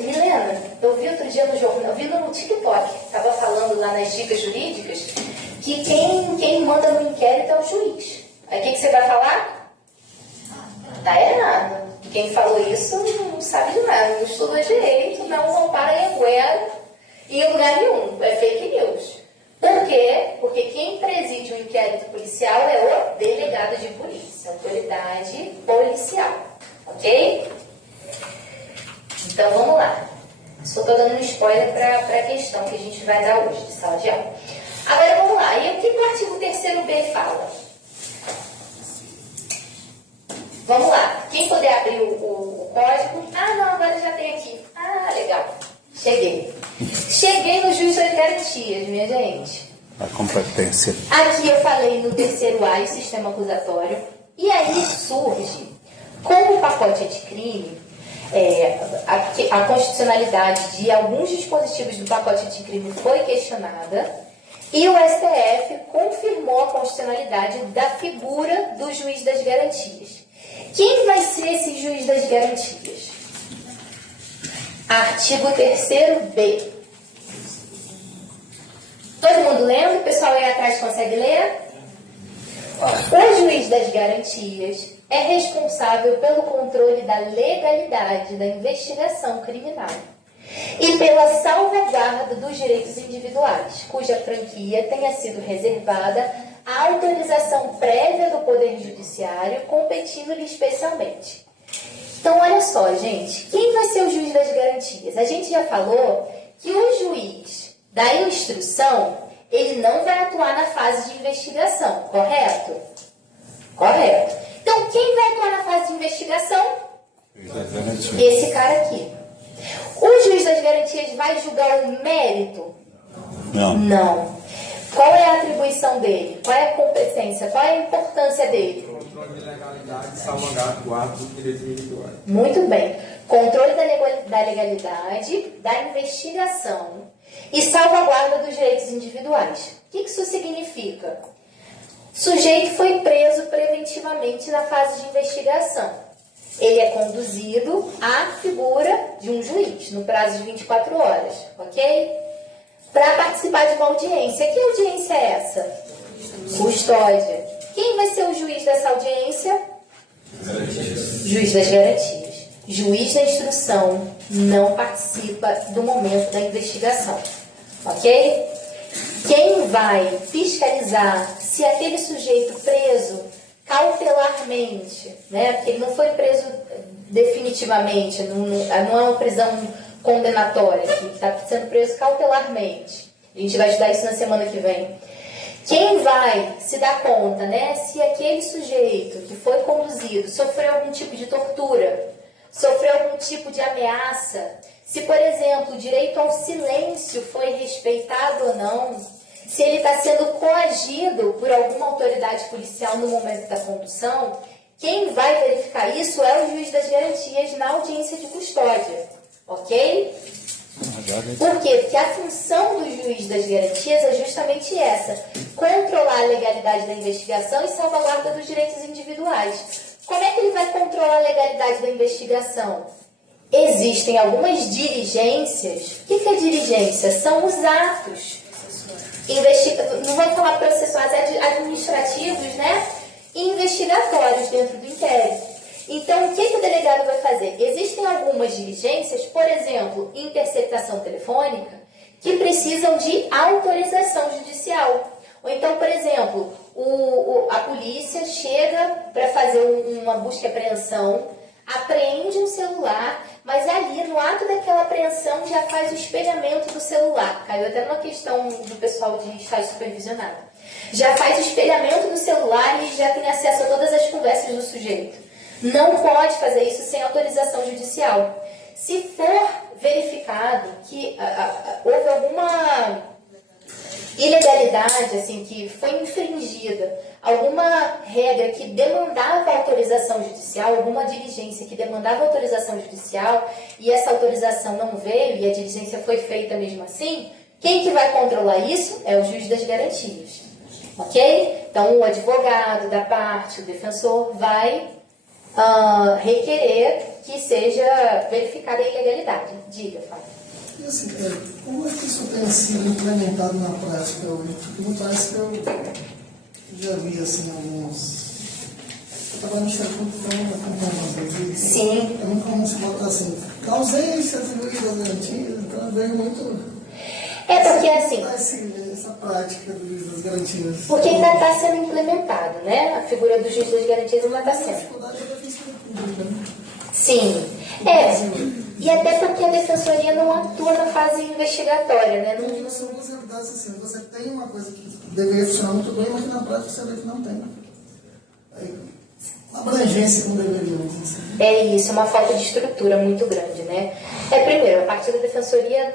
Milena, eu vi outro dia no jornal, eu vi no TikTok, estava falando lá nas dicas jurídicas, que quem manda no inquérito é o juiz. Aí o que você vai falar? Tá errado. Quem falou isso não sabe de nada, não estudou direito, não compara Anhanguera em lugar nenhum, é fake news. Por quê? Porque quem preside o inquérito policial é o delegado de polícia, autoridade policial, ok? Então, vamos lá. Só estou dando um spoiler para a questão que a gente vai dar hoje, de sala de aula. Agora, vamos lá. E o que o artigo 3º-B fala? Vamos lá. Quem puder abrir o código... não, agora já tem aqui. Legal. Cheguei no juiz das garantias, minha gente. A competência. Aqui eu falei no 3º-A, o sistema acusatório. E aí surge, como o pacote anticrime... a constitucionalidade de alguns dispositivos do pacote anticrime foi questionada e o STF confirmou a constitucionalidade da figura do juiz das garantias. Quem vai ser esse juiz das garantias? Artigo 3º-B. Todo mundo lendo? O pessoal aí atrás consegue ler? O juiz das garantias é responsável pelo controle da legalidade da investigação criminal e pela salvaguarda dos direitos individuais, cuja franquia tenha sido reservada à autorização prévia do Poder Judiciário, competindo-lhe especialmente. Então, olha só, gente, quem vai ser o juiz das garantias? A gente já falou que o juiz da instrução, ele não vai atuar na fase de investigação, correto? Correto. Então, quem investigação? Juiz das garantias. Esse cara aqui. O juiz das garantias vai julgar o mérito? Não. Não. Qual é a atribuição dele? Qual é a competência? Qual é a importância dele? Controle de legalidade, salvaguarda dos direitos individuais. Muito bem. Controle da legalidade, da investigação e salvaguarda dos direitos individuais. O que isso significa? O sujeito foi preso preventivamente na fase de investigação. Ele é conduzido à figura de um juiz, no prazo de 24 horas, ok? Para participar de uma audiência. Que audiência é essa? Custódia. Quem vai ser o juiz dessa audiência? Juiz das garantias. Juiz da instrução não participa do momento da investigação, ok? Quem vai fiscalizar se aquele sujeito preso cautelarmente, né? Porque ele não foi preso definitivamente, não é uma prisão condenatória, que está sendo preso cautelarmente. A gente vai estudar isso na semana que vem. Quem vai se dar conta, né, se aquele sujeito que foi conduzido sofreu algum tipo de tortura, sofreu algum tipo de ameaça, se, por exemplo, o direito ao silêncio foi respeitado ou não, se ele está sendo coagido por alguma autoridade policial no momento da condução, quem vai verificar isso é o juiz das garantias na audiência de custódia, ok? Por quê? Porque a função do juiz das garantias é justamente essa: controlar a legalidade da investigação e salvaguarda dos direitos individuais. Como é que ele vai controlar a legalidade da investigação? Existem algumas diligências. O que é diligência? São os atos. Não vou falar processuais, administrativos, né? E investigatórios dentro do inquérito. Então, o que o delegado vai fazer? Existem algumas diligências, por exemplo, interceptação telefônica, que precisam de autorização judicial. Ou então, por exemplo, a polícia chega para fazer uma busca e apreensão, apreende um celular, mas ali, no ato daquela apreensão, já faz o espelhamento do celular. Caiu até numa questão do pessoal de estágio supervisionado. Já faz o espelhamento do celular e já tem acesso a todas as conversas do sujeito. Não pode fazer isso sem autorização judicial. Se for verificado que houve alguma ilegalidade, assim, que foi infringida, alguma regra que demandava autorização judicial, alguma diligência que demandava autorização judicial, e essa autorização não veio e a diligência foi feita mesmo assim, quem que vai controlar isso é o juiz das garantias. Ok? Então, o advogado da parte, o defensor, vai requerer que seja verificada a ilegalidade. Diga, Fábio. E assim, como é que isso tem sido implementado na prática hoje? Porque me parece que eu já vi assim alguns. Eu estava no Ministério Público acompanhando vezes. Sim. É muito comum se botar assim, ausência atribuída às garantias, então veio muito. É porque assim. Essa prática do juiz das garantias. Porque ainda está sendo implementado, né? A figura do juiz das garantias ainda está A sendo. dificuldade é da defesa pública, né? Sim. E até porque a defensoria não atua na fase investigatória, né? Não são duas realidades assim. Você tem uma coisa que deveria funcionar muito bem, mas que na prática você vê que não tem. Aí, uma abrangência como deveria. Assim. É isso, uma falta de estrutura muito grande, né? Primeiro, a parte da defensoria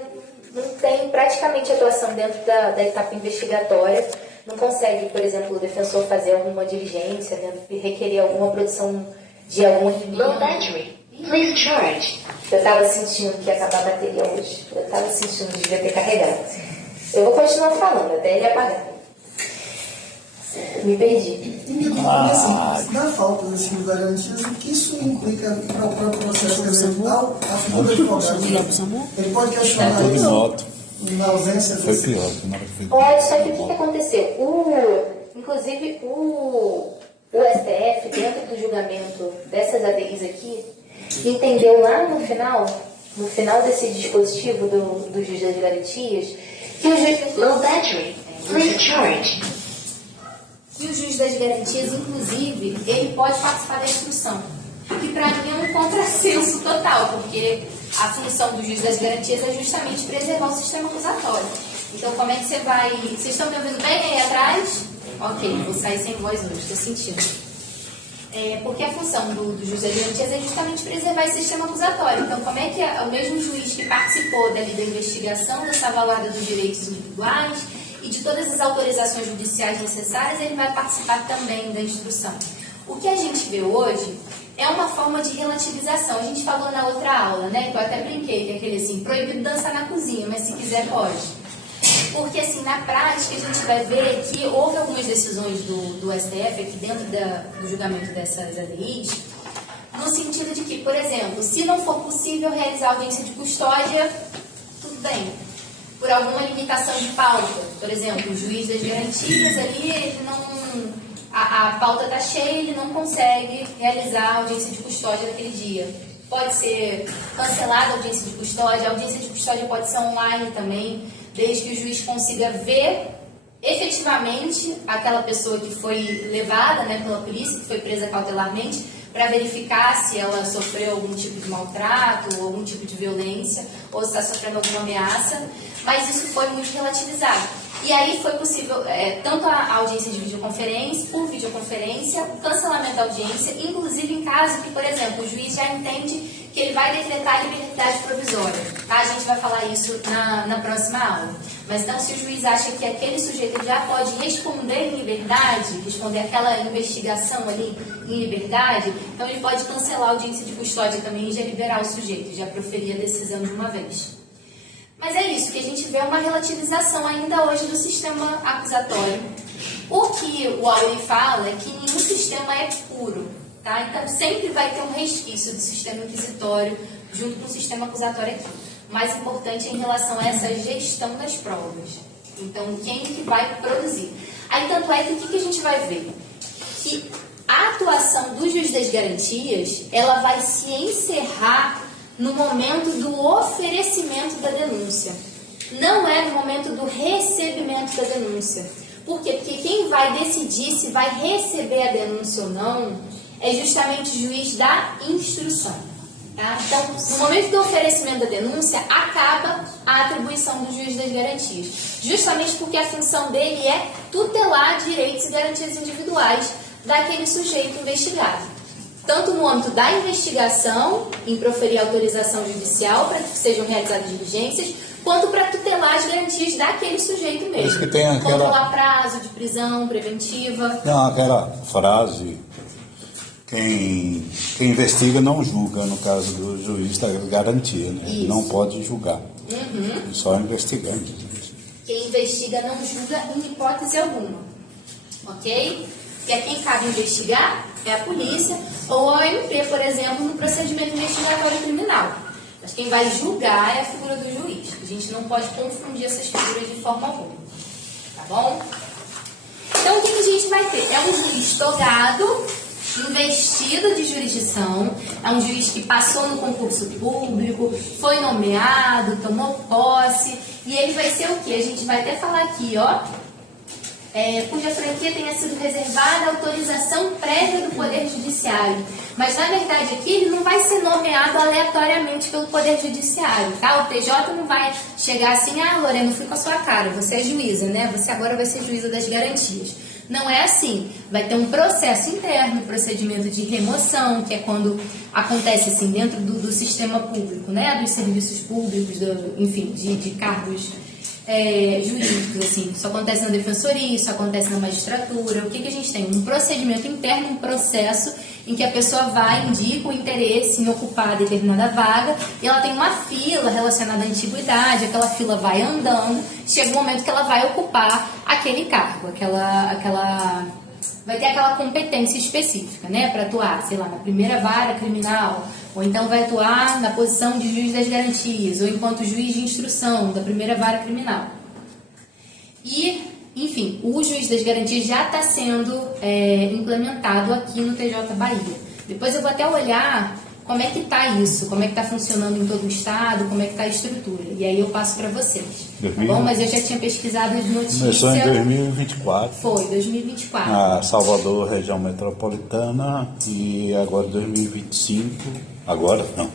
não tem praticamente atuação dentro da etapa investigatória. Não consegue, por exemplo, o defensor fazer alguma diligência, né? Requerer alguma produção de algum... Low battery. Please charge. Eu estava sentindo que ia acabar a bateria hoje. Eu estava sentindo que devia ter carregado. Eu vou continuar falando até ele apagar. Me perdi. Assim, na falta desse tipo de garantias, o que isso implica para o próprio processo eleitoral? A figura do advogado, ele pode questionar Tudo em isso moto. na ausência Foi desse... pior. Que na hora que foi... Olha, só que o que aconteceu? Inclusive, o STF, dentro do julgamento dessas ADIs aqui, entendeu lá no final desse dispositivo do juiz das garantias, que o juiz... Low battery. Please charge. Que o juiz das garantias, inclusive, ele pode participar da instrução. Que para mim é um contrassenso total, porque a função do juiz das garantias é justamente preservar o sistema acusatório. Então, como é que você vai... Vocês estão me ouvindo bem aí atrás? Ok, vou sair sem voz hoje, estou sentindo. Porque a função do juiz das garantias é justamente preservar esse sistema acusatório. Então, como é que o mesmo juiz que participou da investigação, da salvaguarda dos direitos individuais e de todas as autorizações judiciais necessárias, ele vai participar também da instrução? O que a gente vê hoje é uma forma de relativização. A gente falou na outra aula, né? Que eu até brinquei, que é aquele assim, proibido dançar na cozinha, mas se quiser pode. Porque, assim, na prática, a gente vai ver que houve algumas decisões do STF aqui dentro do julgamento dessas ADIs, no sentido de que, por exemplo, se não for possível realizar audiência de custódia, tudo bem. Por alguma limitação de pauta, por exemplo, o juiz das garantias ali, ele não... A pauta está cheia, ele não consegue realizar a audiência de custódia naquele dia. Pode ser cancelada a audiência de custódia, a audiência de custódia pode ser online também, desde que o juiz consiga ver efetivamente aquela pessoa que foi levada, né, pela polícia, que foi presa cautelarmente, para verificar se ela sofreu algum tipo de maltrato, ou algum tipo de violência, ou se está sofrendo alguma ameaça, mas isso foi muito relativizado. E aí foi possível, tanto a audiência de videoconferência, por videoconferência, o cancelamento da audiência, inclusive em caso que, por exemplo, o juiz já entende que ele vai decretar liberdade provisória. Tá? A gente vai falar isso na próxima aula. Mas então, se o juiz acha que aquele sujeito já pode responder em liberdade, responder aquela investigação ali em liberdade, então ele pode cancelar a audiência de custódia também e já liberar o sujeito, já proferir a decisão de uma vez. Mas é isso, que a gente vê uma relativização ainda hoje do sistema acusatório. O que o Auri fala é que nenhum sistema é puro, tá? Então sempre vai ter um resquício do sistema inquisitório junto com o sistema acusatório aqui. O mais importante é em relação a essa gestão das provas. Então, quem que vai produzir? Aí, tanto é que o que a gente vai ver? Que a atuação do juiz das garantias, ela vai se encerrar no momento do oferecimento da denúncia. Não é no momento do recebimento da denúncia. Por quê? Porque quem vai decidir se vai receber a denúncia ou não é justamente o juiz da instrução. Tá? Então, no momento do oferecimento da denúncia, acaba a atribuição do juiz das garantias. Justamente porque a função dele é tutelar direitos e garantias individuais daquele sujeito investigado. Tanto no âmbito da investigação, em proferir autorização judicial para que sejam realizadas diligências, quanto para tutelar as garantias daquele sujeito mesmo. Por isso que tem aquela... Controlar prazo de prisão preventiva. Não, aquela frase, quem investiga não julga, no caso do juiz da garantia, né? Ele não pode julgar, só investigando. Quem investiga não julga em hipótese alguma, ok? Que é quem cabe investigar é a polícia ou a OMP, por exemplo, no procedimento investigatório criminal. Mas quem vai julgar é a figura do juiz. A gente não pode confundir essas figuras de forma alguma. Tá bom? Então, o que a gente vai ter? É um juiz togado, investido de jurisdição, é um juiz que passou no concurso público, foi nomeado, tomou posse, e ele vai ser o quê? A gente vai até falar aqui, ó. Cuja franquia tenha sido reservada a autorização prévia do Poder Judiciário. Mas, na verdade, aqui ele não vai ser nomeado aleatoriamente pelo Poder Judiciário, tá? O TJ não vai chegar assim, Lorena, fui com a sua cara, você é juíza, né? Você agora vai ser juíza das garantias. Não é assim. Vai ter um processo interno, procedimento de remoção, que é quando acontece assim dentro do sistema público, né? Dos serviços públicos, enfim, de cargos jurídicos, assim. Isso acontece na defensoria, isso acontece na magistratura. O que a gente tem? Um procedimento interno, um processo em que a pessoa vai, indica o interesse em ocupar determinada vaga e ela tem uma fila relacionada à antiguidade, aquela fila vai andando, chega um momento que ela vai ocupar aquele cargo, vai ter aquela competência específica, né, para atuar, sei lá, na primeira vara criminal, ou então vai atuar na posição de juiz das garantias, ou enquanto juiz de instrução da primeira vara criminal. E, enfim, o juiz das garantias já está sendo implementado aqui no TJ Bahia. Depois eu vou até olhar como é que está isso, como é que está funcionando em todo o estado, como é que está a estrutura. E aí eu passo para vocês, tá bom? Mas eu já tinha pesquisado as notícias. Começou em 2024. Foi, 2024. Na Salvador, região metropolitana, e agora 2025, agora não.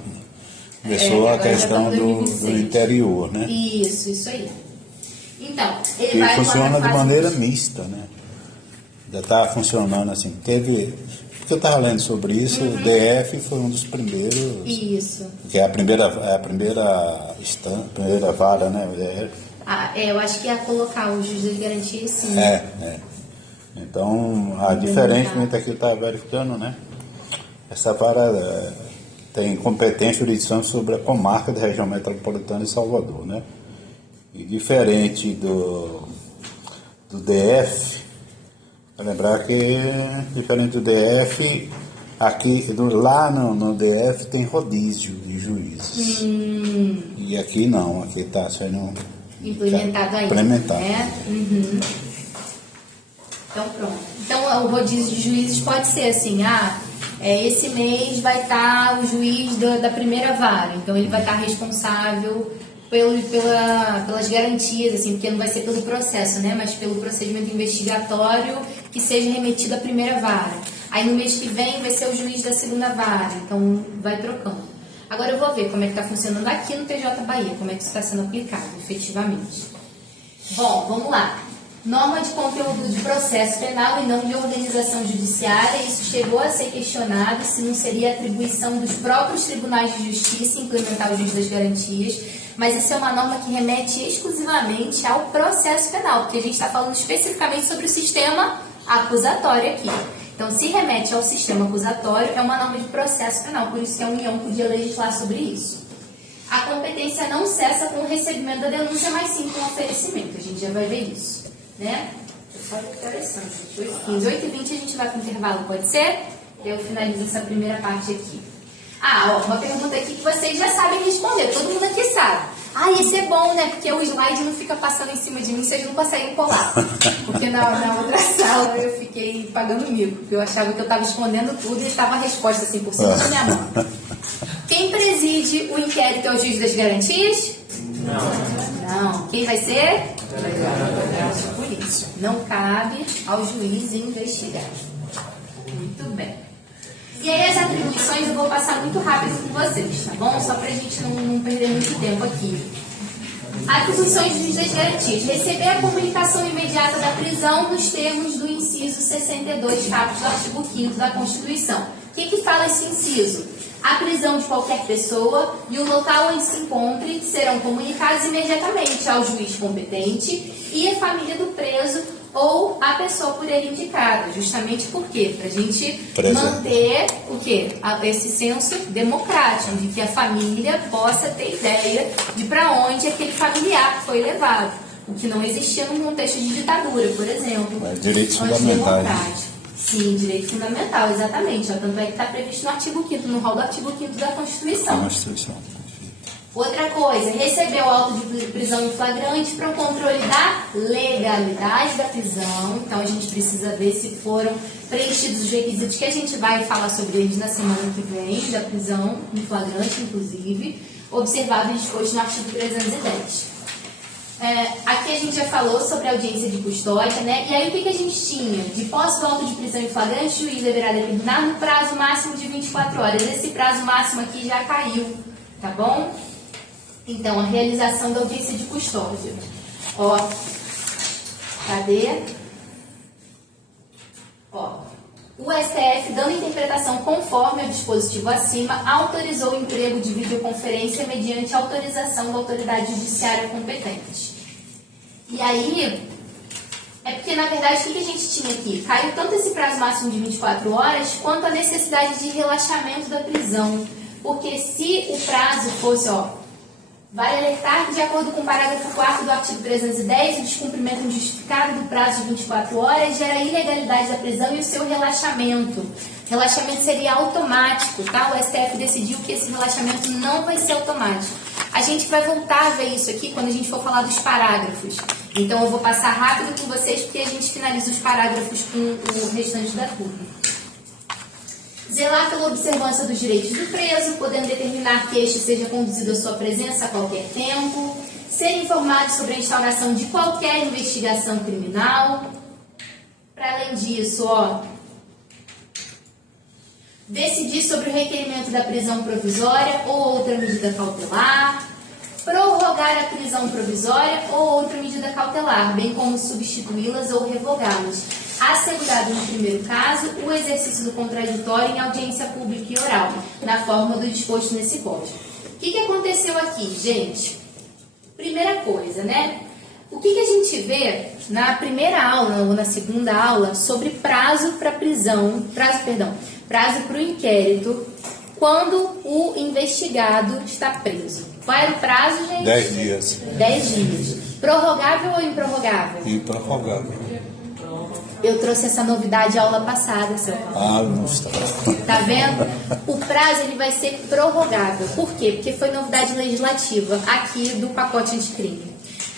Começou a questão do interior, né? Isso aí. Então, ele e vai funciona agora de maneira mista, né? Já está funcionando assim. Porque que eu estava lendo sobre isso, o DF foi um dos primeiros, Isso. que é a primeira vara, né? O DF. Eu acho que ia colocar o juiz das garantias, sim. Então, diferentemente aqui está verificando, né? Essa vara tem competência e jurisdição sobre a comarca da região metropolitana de Salvador, né? E diferente do DF, para lembrar que diferente do DF, aqui, lá no DF tem rodízio de juízes. E aqui não, aqui está sendo Implementado ainda. Implementado. Né? Então pronto. Então o rodízio de juízes pode ser assim, esse mês vai estar o juiz da primeira vara, então ele vai estar responsável pelas garantias, assim, porque não vai ser pelo processo, né, mas pelo procedimento investigatório que seja remetido à primeira vara. Aí no mês que vem vai ser o juiz da segunda vara, então vai trocando. Agora eu vou ver como é que está funcionando aqui no TJ Bahia, como é que isso está sendo aplicado efetivamente. Bom, vamos lá. Norma de conteúdo de processo penal e não de organização judiciária, isso chegou a ser questionado se não seria atribuição dos próprios tribunais de justiça implementar o juiz das garantias, mas isso é uma norma que remete exclusivamente ao processo penal, porque a gente está falando especificamente sobre o sistema acusatório aqui. Então, se remete ao sistema acusatório, é uma norma de processo penal, por isso que a União podia legislar sobre isso. A competência não cessa com o recebimento da denúncia, mas sim com o oferecimento, a gente já vai ver isso. Né? Olha que interessante, 8h15, 8h20 a gente vai para o intervalo, pode ser? Eu finalizo essa primeira parte aqui. Uma pergunta aqui que vocês já sabem responder, todo mundo aqui sabe. Isso é bom, né? Porque o slide não fica passando em cima de mim, vocês não conseguem colar. Porque na outra sala eu fiquei pagando mico, porque eu achava que eu estava escondendo tudo e estava a resposta assim por cima da minha mão. Quem preside o inquérito é o juiz das garantias? Não. Quem vai ser? Por isso, não cabe ao juiz investigar. Muito bem. E aí as atribuições eu vou passar muito rápido com vocês, tá bom? Só pra gente não perder muito tempo aqui. Atribuições do juiz das garantias. Receber a comunicação imediata da prisão nos termos do inciso 62, caput do artigo 5º da Constituição. O que fala esse inciso? A prisão de qualquer pessoa e o local onde se encontre serão comunicados imediatamente ao juiz competente e à família do preso ou à pessoa por ele indicada. Justamente por quê? Para a gente manter o quê? Esse senso democrático, de que a família possa ter ideia de para onde aquele familiar foi levado. O que não existia num contexto de ditadura, por exemplo. Direitos fundamentais. Sim, direito fundamental, exatamente. Tanto é que está previsto no artigo 5º, no rol do artigo 5º da Constituição. Outra coisa, recebeu auto de prisão em flagrante para o controle da legalidade da prisão. Então, a gente precisa ver se foram preenchidos os requisitos, que a gente vai falar sobre eles na semana que vem, da prisão em flagrante, inclusive, observável e disposto no artigo 310. Aqui a gente já falou sobre a audiência de custódia, né? E aí o que a gente tinha? De posse do auto de prisão em flagrante, o juiz deverá determinar no prazo máximo de 24 horas. Esse prazo máximo aqui já caiu, tá bom? Então, a realização da audiência de custódia. Cadê? O STF, dando interpretação conforme ao dispositivo acima, autorizou o emprego de videoconferência mediante autorização da autoridade judiciária competente. E aí, é porque, na verdade, o que a gente tinha aqui? Caiu tanto esse prazo máximo de 24 horas, quanto a necessidade de relaxamento da prisão. Porque se o prazo fosse, vale alertar que, de acordo com o parágrafo 4º do artigo 310, o descumprimento injustificado do prazo de 24 horas gera a ilegalidade da prisão e o seu relaxamento. Relaxamento seria automático, tá? O STF decidiu que esse relaxamento não vai ser automático. A gente vai voltar a ver isso aqui quando a gente for falar dos parágrafos. Então, eu vou passar rápido com vocês, porque a gente finaliza os parágrafos com o restante da turma. Zelar pela observância dos direitos do preso, podendo determinar que este seja conduzido à sua presença a qualquer tempo. Ser informado sobre a instauração de qualquer investigação criminal. Para além disso, decidir sobre o requerimento da prisão provisória ou outra medida cautelar. Prorrogar a prisão provisória ou outra medida cautelar, bem como substituí-las ou revogá-las. assegurado no primeiro caso o exercício do contraditório em audiência pública e oral, na forma do disposto nesse Código. O que aconteceu aqui, gente? Primeira coisa, né? O que a gente vê na primeira aula ou na segunda aula sobre prazo para prisão, prazo para o inquérito, quando o investigado está preso. Qual era o prazo, gente? 10 dias. 10 dias. Prorrogável ou improrrogável? Improrrogável. Eu trouxe essa novidade aula passada, seu Paulo. Ah, não está. Tá vendo? O prazo ele vai ser prorrogável. Por quê? Porque foi novidade legislativa aqui do pacote anticrime.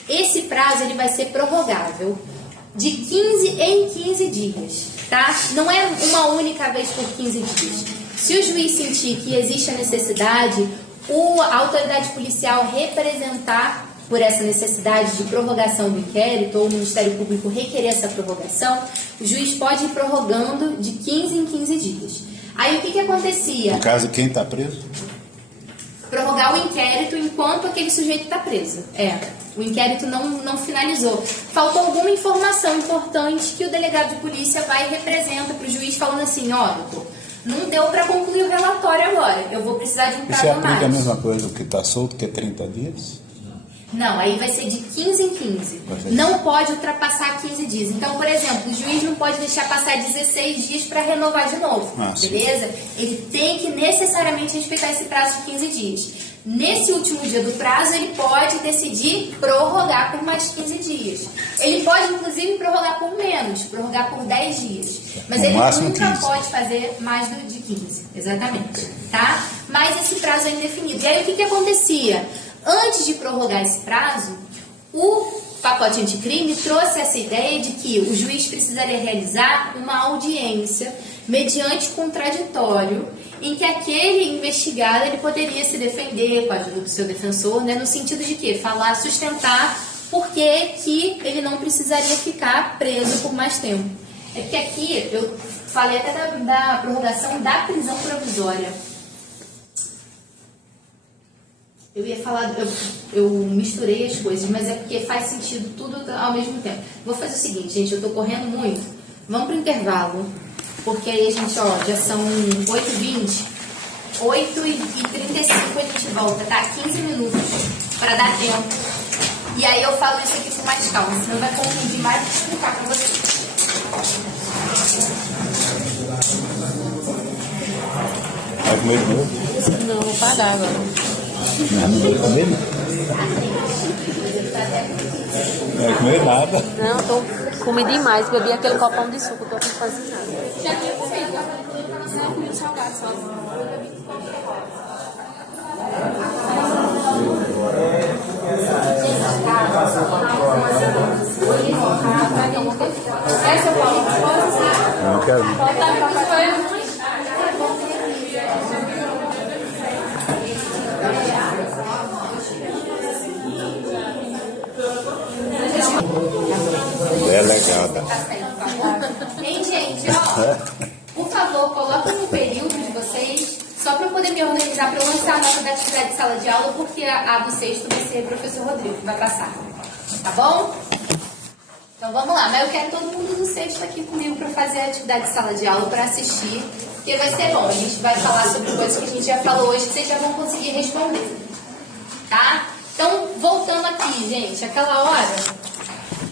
Esse prazo ele vai ser prorrogável de 15 em 15 dias, tá? Não é uma única vez por 15 dias. Se o juiz sentir que existe a necessidade, a autoridade policial representar por essa necessidade de prorrogação do inquérito, ou o Ministério Público requerer essa prorrogação, o juiz pode ir prorrogando de 15 em 15 dias. Aí o que acontecia? No caso, quem está preso? Prorrogar o inquérito enquanto aquele sujeito está preso. O inquérito não finalizou. Faltou alguma informação importante que o delegado de polícia vai e representa para o juiz falando assim, ó, doutor, não deu para concluir o relatório agora, eu vou precisar de um E você prazo a aplica a mais. mesma coisa que está solto, que é 30 dias? Não, aí vai ser de 15 em 15. Vai ser Não pode ultrapassar 15 dias. Então, por exemplo, o juiz não pode deixar passar 16 dias para renovar de novo. Beleza? Ele tem que necessariamente respeitar esse prazo de 15 dias. Nesse último dia do prazo, ele pode decidir prorrogar por mais 15 dias. Ele pode, inclusive, prorrogar por menos, prorrogar por 10 dias. Mas No ele máximo nunca 15. pode fazer mais de 15. Exatamente. Tá? Mas esse prazo é indefinido. E aí, o que acontecia? Antes de prorrogar esse prazo, o pacote anticrime trouxe essa ideia de que o juiz precisaria realizar uma audiência mediante contraditório, em que aquele investigado ele poderia se defender com a ajuda do seu defensor, né, no sentido de que falar, sustentar por que ele não precisaria ficar preso por mais tempo. É que aqui eu falei até da prorrogação da prisão provisória. Eu ia falar, eu misturei as coisas, mas é porque faz sentido tudo ao mesmo tempo. Vou fazer o seguinte, gente, eu tô correndo muito. Vamos pro intervalo, porque aí a gente, já são 8h20, 8h35 a gente volta, tá? 15 minutos, para dar tempo. E aí eu falo isso aqui com mais calma, senão vai confundir mais do que explicar pra vocês. Vai comer de novo? Não, vou parar agora. Não vai comer? Não vai comer nada. Não, comi demais, bebi aquele copão de suco, tô com quase nada. Já tinha comido, não comi o salgado só. Não quero. Delegada. Hein, gente, por favor, coloquem no período de vocês, só para eu poder me organizar para eu lançar a nota da atividade de sala de aula, porque a do sexto vai ser o professor Rodrigo que vai passar. Tá bom? Então vamos lá, mas eu quero todo mundo do sexto aqui comigo para fazer a atividade de sala de aula, para assistir, porque vai ser bom. A gente vai falar sobre coisas que a gente já falou hoje, que vocês já vão conseguir responder. Tá? Então, voltando aqui, gente, aquela hora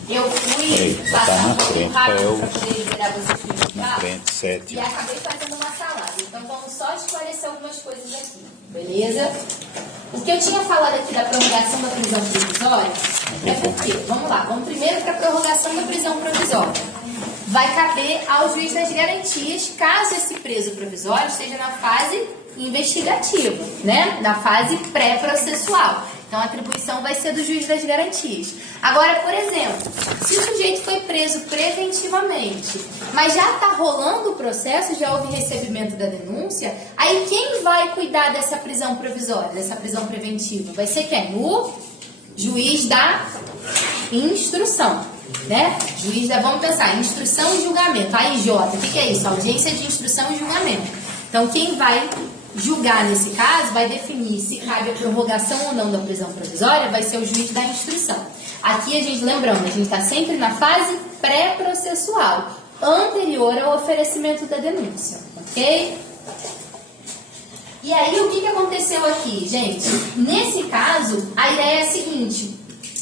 eu fui passar um pouquinho rápido para poder liberar vocês de Na carro frente, 7. e acabei fazendo uma salada. Então, vamos só esclarecer algumas coisas aqui, beleza? O que eu tinha falado aqui da prorrogação da prisão provisória é porque, vamos lá, vamos primeiro para a prorrogação da prisão provisória. Vai caber ao juiz das garantias, caso esse preso provisório esteja na fase investigativa, né? Na fase pré-processual. Então, a atribuição vai ser do juiz das garantias. Agora, por exemplo, se o sujeito foi preso preventivamente, mas já está rolando o processo, já houve recebimento da denúncia, aí quem vai cuidar dessa prisão provisória, dessa prisão preventiva? Vai ser quem? O juiz da instrução, né? Juiz da, vamos pensar, instrução e julgamento. A IJ, o que é isso? Audiência de instrução e julgamento. Então, quem vai julgar nesse caso, vai definir se cabe a prorrogação ou não da prisão provisória, vai ser o juiz da instrução. Aqui a gente, lembrando, a gente está sempre na fase pré-processual. anterior ao oferecimento da denúncia, ok? E aí, o que aconteceu aqui, gente? Nesse caso, a ideia é a seguinte: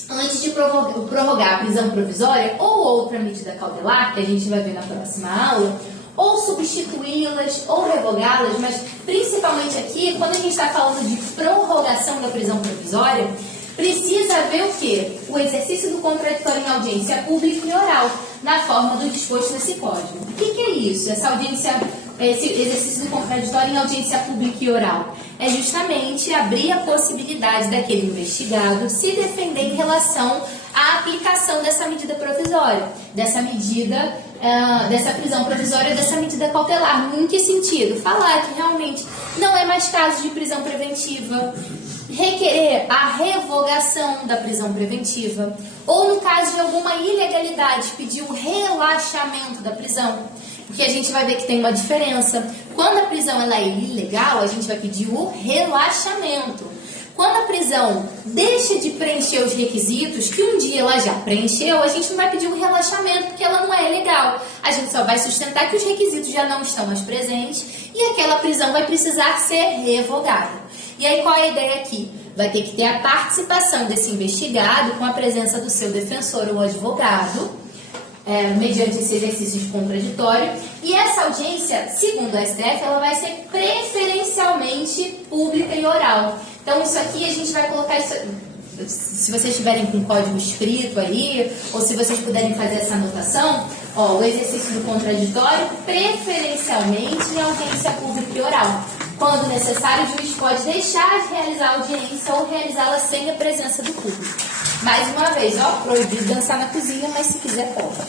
antes de prorrogar a prisão provisória ou outra medida cautelar, que a gente vai ver na próxima aula, ou substituí-las ou revogá-las, mas principalmente aqui, quando a gente está falando de prorrogação da prisão provisória, precisa haver o quê? O exercício do contraditório em audiência pública e oral, na forma do disposto nesse código. O que é isso? Esse exercício do contraditório em audiência pública e oral? É justamente abrir a possibilidade daquele investigado se defender em relação à aplicação dessa medida provisória, dessa prisão provisória, dessa medida cautelar. Em que sentido? Falar que realmente não é mais caso de prisão preventiva, requerer a revogação da prisão preventiva, ou no caso de alguma ilegalidade, pedir o relaxamento da prisão, porque a gente vai ver que tem uma diferença. Quando a prisão ela é ilegal, a gente vai pedir o relaxamento. Quando a prisão deixa de preencher os requisitos, que um dia ela já preencheu, a gente não vai pedir um relaxamento, porque ela não é legal. A gente só vai sustentar que os requisitos já não estão mais presentes e aquela prisão vai precisar ser revogada. E aí, qual é a ideia aqui? Vai ter que ter a participação desse investigado com a presença do seu defensor ou advogado, mediante esse exercício de contraditório. E essa audiência, segundo a STF, ela vai ser preferencialmente pública e oral. Então, isso aqui a gente vai colocar isso. Se vocês estiverem com o código escrito aí, ou se vocês puderem fazer essa anotação, o exercício do contraditório, preferencialmente em audiência pública e oral. Quando necessário, o juiz pode deixar de realizar a audiência ou realizá-la sem a presença do público. Mais uma vez, proibido dançar na cozinha, mas se quiser, pode.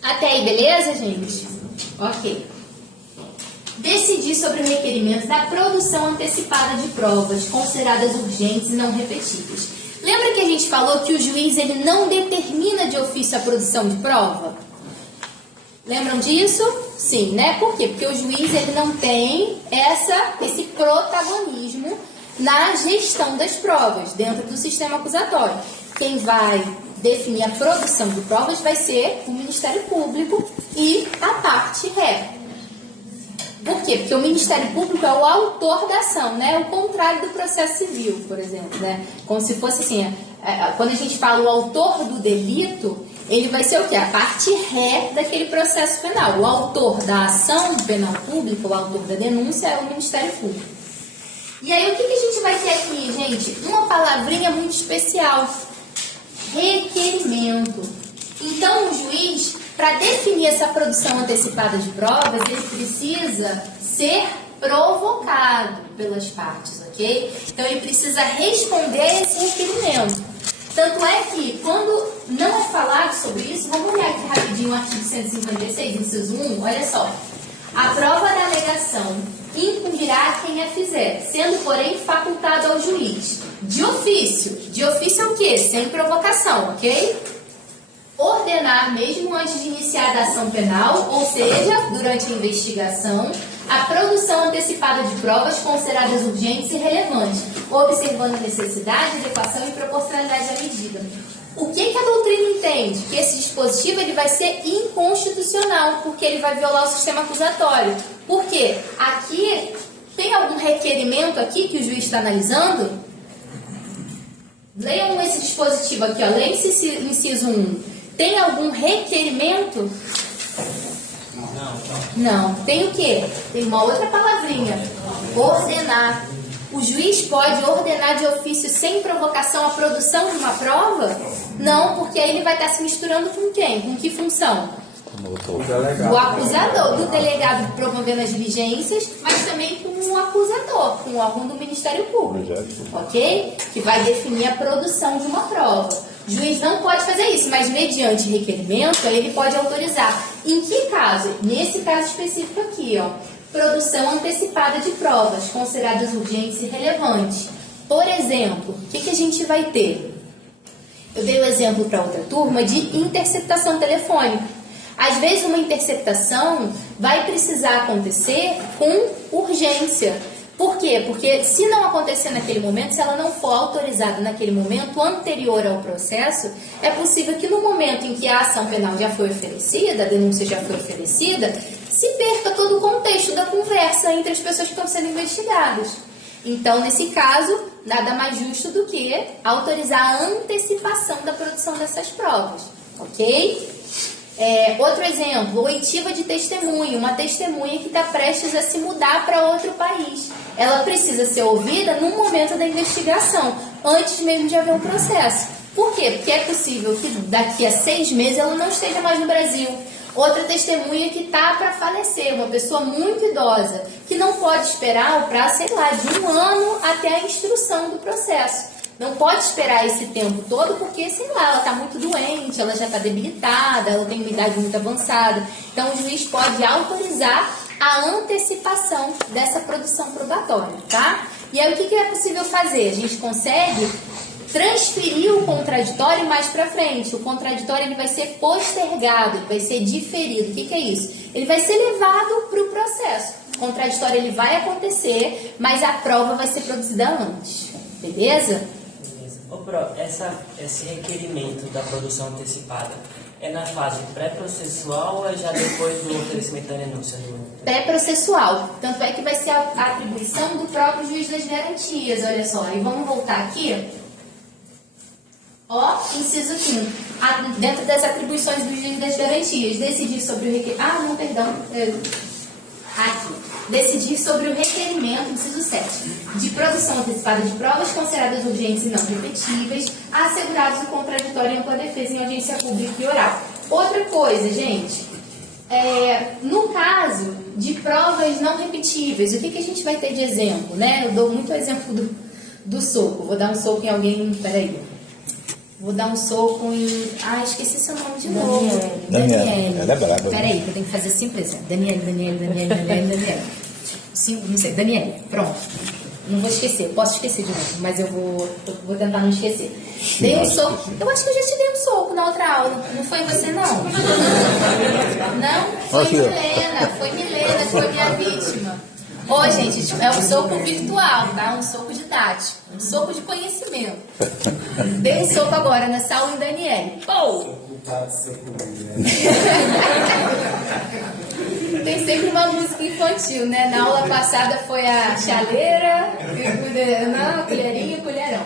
Até aí, beleza, gente? Ok. Decidir sobre o requerimento da produção antecipada de provas consideradas urgentes e não repetíveis. Lembra que a gente falou que o juiz ele não determina de ofício a produção de prova? Lembram disso? Sim, né? Por quê? Porque o juiz ele não tem esse protagonismo na gestão das provas dentro do sistema acusatório. Quem vai definir a produção de provas vai ser o Ministério Público e a parte ré. Por quê? Porque o Ministério Público é o autor da ação, né? O contrário do processo civil, por exemplo, né? Como se fosse assim, quando a gente fala o autor do delito, ele vai ser o quê? A parte ré daquele processo penal. O autor da ação penal pública, o autor da denúncia é o Ministério Público. E aí, o que a gente vai ter aqui, gente? Uma palavrinha muito especial. Requerimento. Então, o juiz, para definir essa produção antecipada de provas, ele precisa ser provocado pelas partes, ok? Então, ele precisa responder a esse requerimento. Tanto é que, quando não é falado sobre isso, vamos olhar aqui rapidinho o artigo 156, inciso 1, olha só. A prova da alegação incumbirá a quem a fizer, sendo, porém, facultado ao juiz. De ofício. De ofício é o quê? Sem provocação, ok? Ordenar, mesmo antes de iniciar a ação penal, ou seja, durante a investigação, a produção antecipada de provas consideradas urgentes e relevantes, observando a necessidade, adequação e proporcionalidade da medida. O que a doutrina entende? Que esse dispositivo ele vai ser inconstitucional, porque ele vai violar o sistema acusatório. Por quê? Aqui, tem algum requerimento aqui que o juiz está analisando? Leiam esse dispositivo aqui, ó. Leiam esse inciso 1. Tem algum requerimento? Não. Tem o quê? Tem uma outra palavrinha. Ordenar. O juiz pode ordenar de ofício sem provocação a produção de uma prova? Não, porque aí ele vai estar se misturando com quem? Com que função? O acusador, do delegado promovendo as diligências, mas também com o acusador, com o órgão do Ministério Público, ok? Que vai definir a produção de uma prova. O juiz não pode fazer isso, mas mediante requerimento, ele pode autorizar. Em que caso? Nesse caso específico aqui, ó. Produção antecipada de provas, consideradas urgentes e relevantes. Por exemplo, o que a gente vai ter? Eu dei o exemplo para outra turma de interceptação telefônica. Às vezes, uma interceptação vai precisar acontecer com urgência. Por quê? Porque se não acontecer naquele momento, se ela não for autorizada naquele momento anterior ao processo, é possível que no momento em que a ação penal já foi oferecida, a denúncia já foi oferecida, se perca todo o contexto da conversa entre as pessoas que estão sendo investigadas. Então, nesse caso, nada mais justo do que autorizar a antecipação da produção dessas provas, ok? Outro exemplo, oitiva de testemunho, uma testemunha que está prestes a se mudar para outro país. Ela precisa ser ouvida no momento da investigação, antes mesmo de haver um processo. Por quê? Porque é possível que daqui a 6 meses ela não esteja mais no Brasil. Outra testemunha que está para falecer, uma pessoa muito idosa, que não pode esperar o prazo, sei lá, de 1 ano até a instrução do processo. Não pode esperar esse tempo todo porque, sei lá, ela está muito doente, ela já está debilitada, ela tem uma idade muito avançada. Então, o juiz pode autorizar a antecipação dessa produção probatória, tá? E aí, o que é possível fazer? A gente consegue transferir o contraditório mais para frente. O contraditório ele vai ser postergado, vai ser diferido. O que é isso? Ele vai ser levado para o processo. O contraditório ele vai acontecer, mas a prova vai ser produzida antes. Beleza? Ô, Pro, esse requerimento da produção antecipada é na fase pré-processual ou é já depois do oferecimento da denúncia? Pré-processual. Tanto é que vai ser a atribuição do próprio juiz das garantias, olha só. E vamos voltar aqui. Ó, inciso 5. Dentro das atribuições do juiz das garantias, decidir sobre o requerimento... Ah, não, perdão. Aqui. Decidir sobre o requerimento, inciso 7, de produção antecipada de provas consideradas urgentes e não repetíveis, assegurados o contraditório em ampla defesa em audiência pública e oral. Outra coisa, gente, no caso de provas não repetíveis, o que a gente vai ter de exemplo, né? Eu dou muito exemplo do soco. Vou dar um soco em alguém, peraí. Vou dar um soco em... Ah, esqueci seu nome de novo. Daniele. Ela é brava. Peraí, que eu tenho que fazer assim, por exemplo. Daniele. Sim, não sei, Daniele. Pronto. Não vou esquecer. Posso esquecer de novo, mas eu vou tentar não esquecer. Dei um soco. Eu acho que eu já te dei um soco na outra aula. Não foi você, não? Não? Foi Milena que foi minha vítima. Ô, gente, é um soco virtual, tá? Um soco didático, um soco de conhecimento. Dei um soco agora nessa aula em Daniele. Pô! Tem sempre uma música infantil, né? Na aula passada foi a chaleira, não, colherinha e colherão.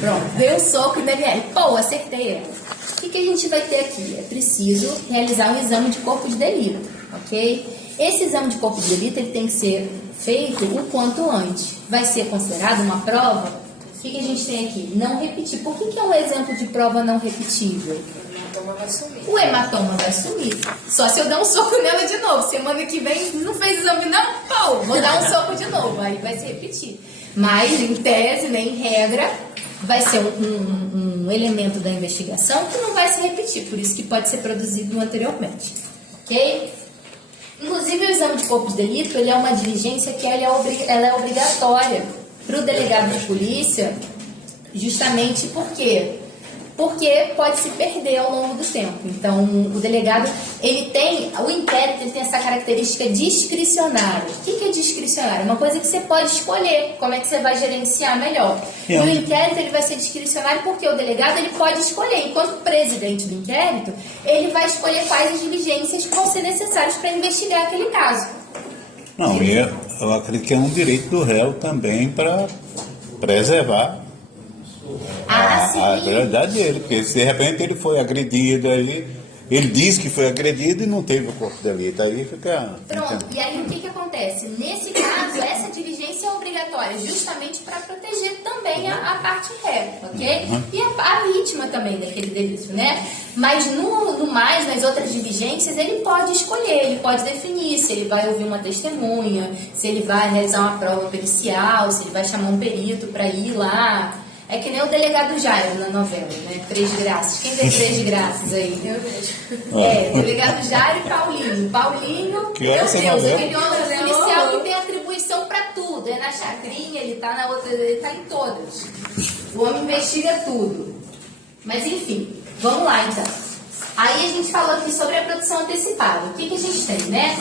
Pronto, dei um soco em Daniele. Pô, acertei ela. O que a gente vai ter aqui? É preciso realizar um exame de corpo de delito, ok? Esse exame de corpo de delito ele tem que ser feito o quanto antes. Vai ser considerado uma prova? O que a gente tem aqui? Não repetir. Por que é um exemplo de prova não repetível? O hematoma vai sumir. Só se eu der um soco nela de novo. Semana que vem não fez exame, não? Pô, vou dar um soco de novo. Aí vai se repetir. Mas, em tese, nem em regra, vai ser um elemento da investigação que não vai se repetir, por isso que pode ser produzido anteriormente, ok? Inclusive, o exame de corpo de delito, ele é uma diligência que ela é obrigatória para o delegado de polícia, justamente porque pode se perder ao longo do tempo. Então, o delegado, o inquérito ele tem essa característica discricionária. O que é discricionário? Uma coisa que você pode escolher, como é que você vai gerenciar melhor. E o inquérito ele vai ser discricionário porque o delegado ele pode escolher. Enquanto presidente do inquérito, ele vai escolher quais as diligências que vão ser necessárias para investigar aquele caso. Não, e eu acredito que é um direito do réu também para preservar a verdade dele, porque se de repente ele foi agredido, aí ele diz que foi agredido e não teve o corpo de delito, aí fica... Pronto, e aí o que acontece? Nesse caso, essa diligência é obrigatória, justamente para proteger também a parte ré, ok? E a vítima também daquele delito, né? Mas no mais, nas outras diligências, ele pode escolher, ele pode definir se ele vai ouvir uma testemunha, se ele vai realizar uma prova pericial, se ele vai chamar um perito para ir lá. É que nem o delegado Jairo na novela, né? 3 de Graças. Quem vê 3 de Graças aí? Eu vejo. Delegado Jairo e Paulinho. Paulinho, que meu Deus, aquele homem policial que tem atribuição para tudo. É na chacrinha, ele tá na outra, ele tá em todas. O homem investiga tudo. Mas enfim, vamos lá então. Aí a gente falou aqui sobre a produção antecipada. O que a gente tem, né?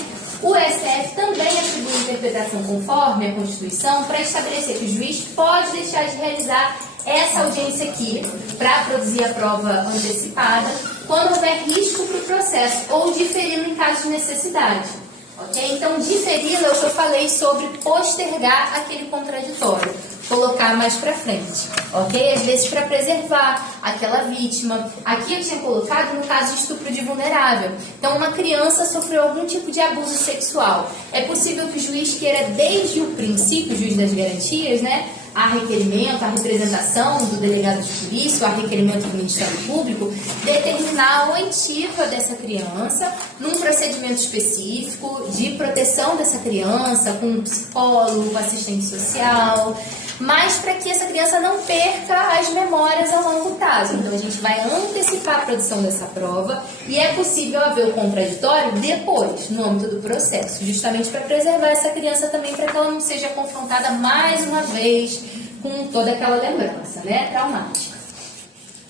O STF também atribui interpretação conforme a Constituição para estabelecer que o juiz pode deixar de realizar essa audiência aqui para produzir a prova antecipada quando houver risco para o processo ou diferindo em caso de necessidade. Ok? Então, diferindo é o que eu falei sobre postergar aquele contraditório, colocar mais para frente, ok? Às vezes para preservar aquela vítima. Aqui eu tinha colocado no caso de estupro de vulnerável. Então, uma criança sofreu algum tipo de abuso sexual. É possível que o juiz queira, desde o princípio, o juiz das garantias, né? A requerimento, a representação do delegado de polícia, a requerimento do Ministério Público, determinar a oitiva dessa criança num procedimento específico de proteção dessa criança, com um psicólogo, com assistente social, mas para que essa criança não perca as memórias a longo prazo. Então, a gente vai antecipar a produção dessa prova e é possível haver o contraditório depois, no âmbito do processo, justamente para preservar essa criança também, para que ela não seja confrontada mais uma vez com toda aquela lembrança, né, traumática.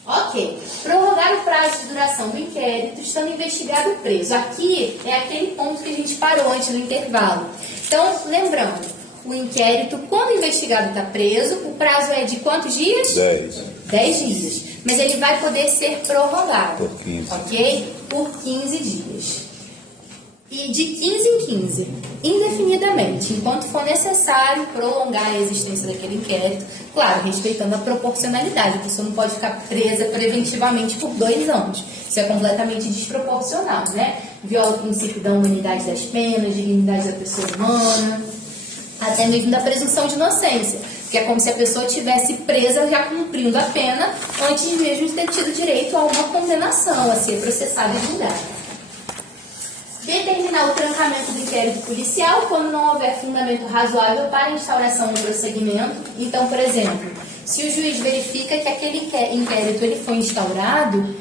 Ok. Prorrogar o prazo de duração do inquérito estando investigado o preso. Aqui é aquele ponto que a gente parou antes do intervalo. Então, lembrando, o inquérito, quando o investigado está preso, o prazo é de quantos dias? 10 dias. Mas ele vai poder ser prorrogado. Por 15. Ok? Por 15 dias. E de 15 em 15, indefinidamente, enquanto for necessário prolongar a existência daquele inquérito, claro, respeitando a proporcionalidade. A pessoa não pode ficar presa preventivamente por 2 anos. Isso é completamente desproporcional, né? Viola o princípio da humanidade das penas, dignidade da pessoa humana, até mesmo da presunção de inocência, que é como se a pessoa estivesse presa já cumprindo a pena antes mesmo de ter tido direito a uma condenação, a ser processada e julgada. Determinar o trancamento do inquérito policial quando não houver fundamento razoável para a instauração do prosseguimento. Então, por exemplo, se o juiz verifica que aquele inquérito ele foi instaurado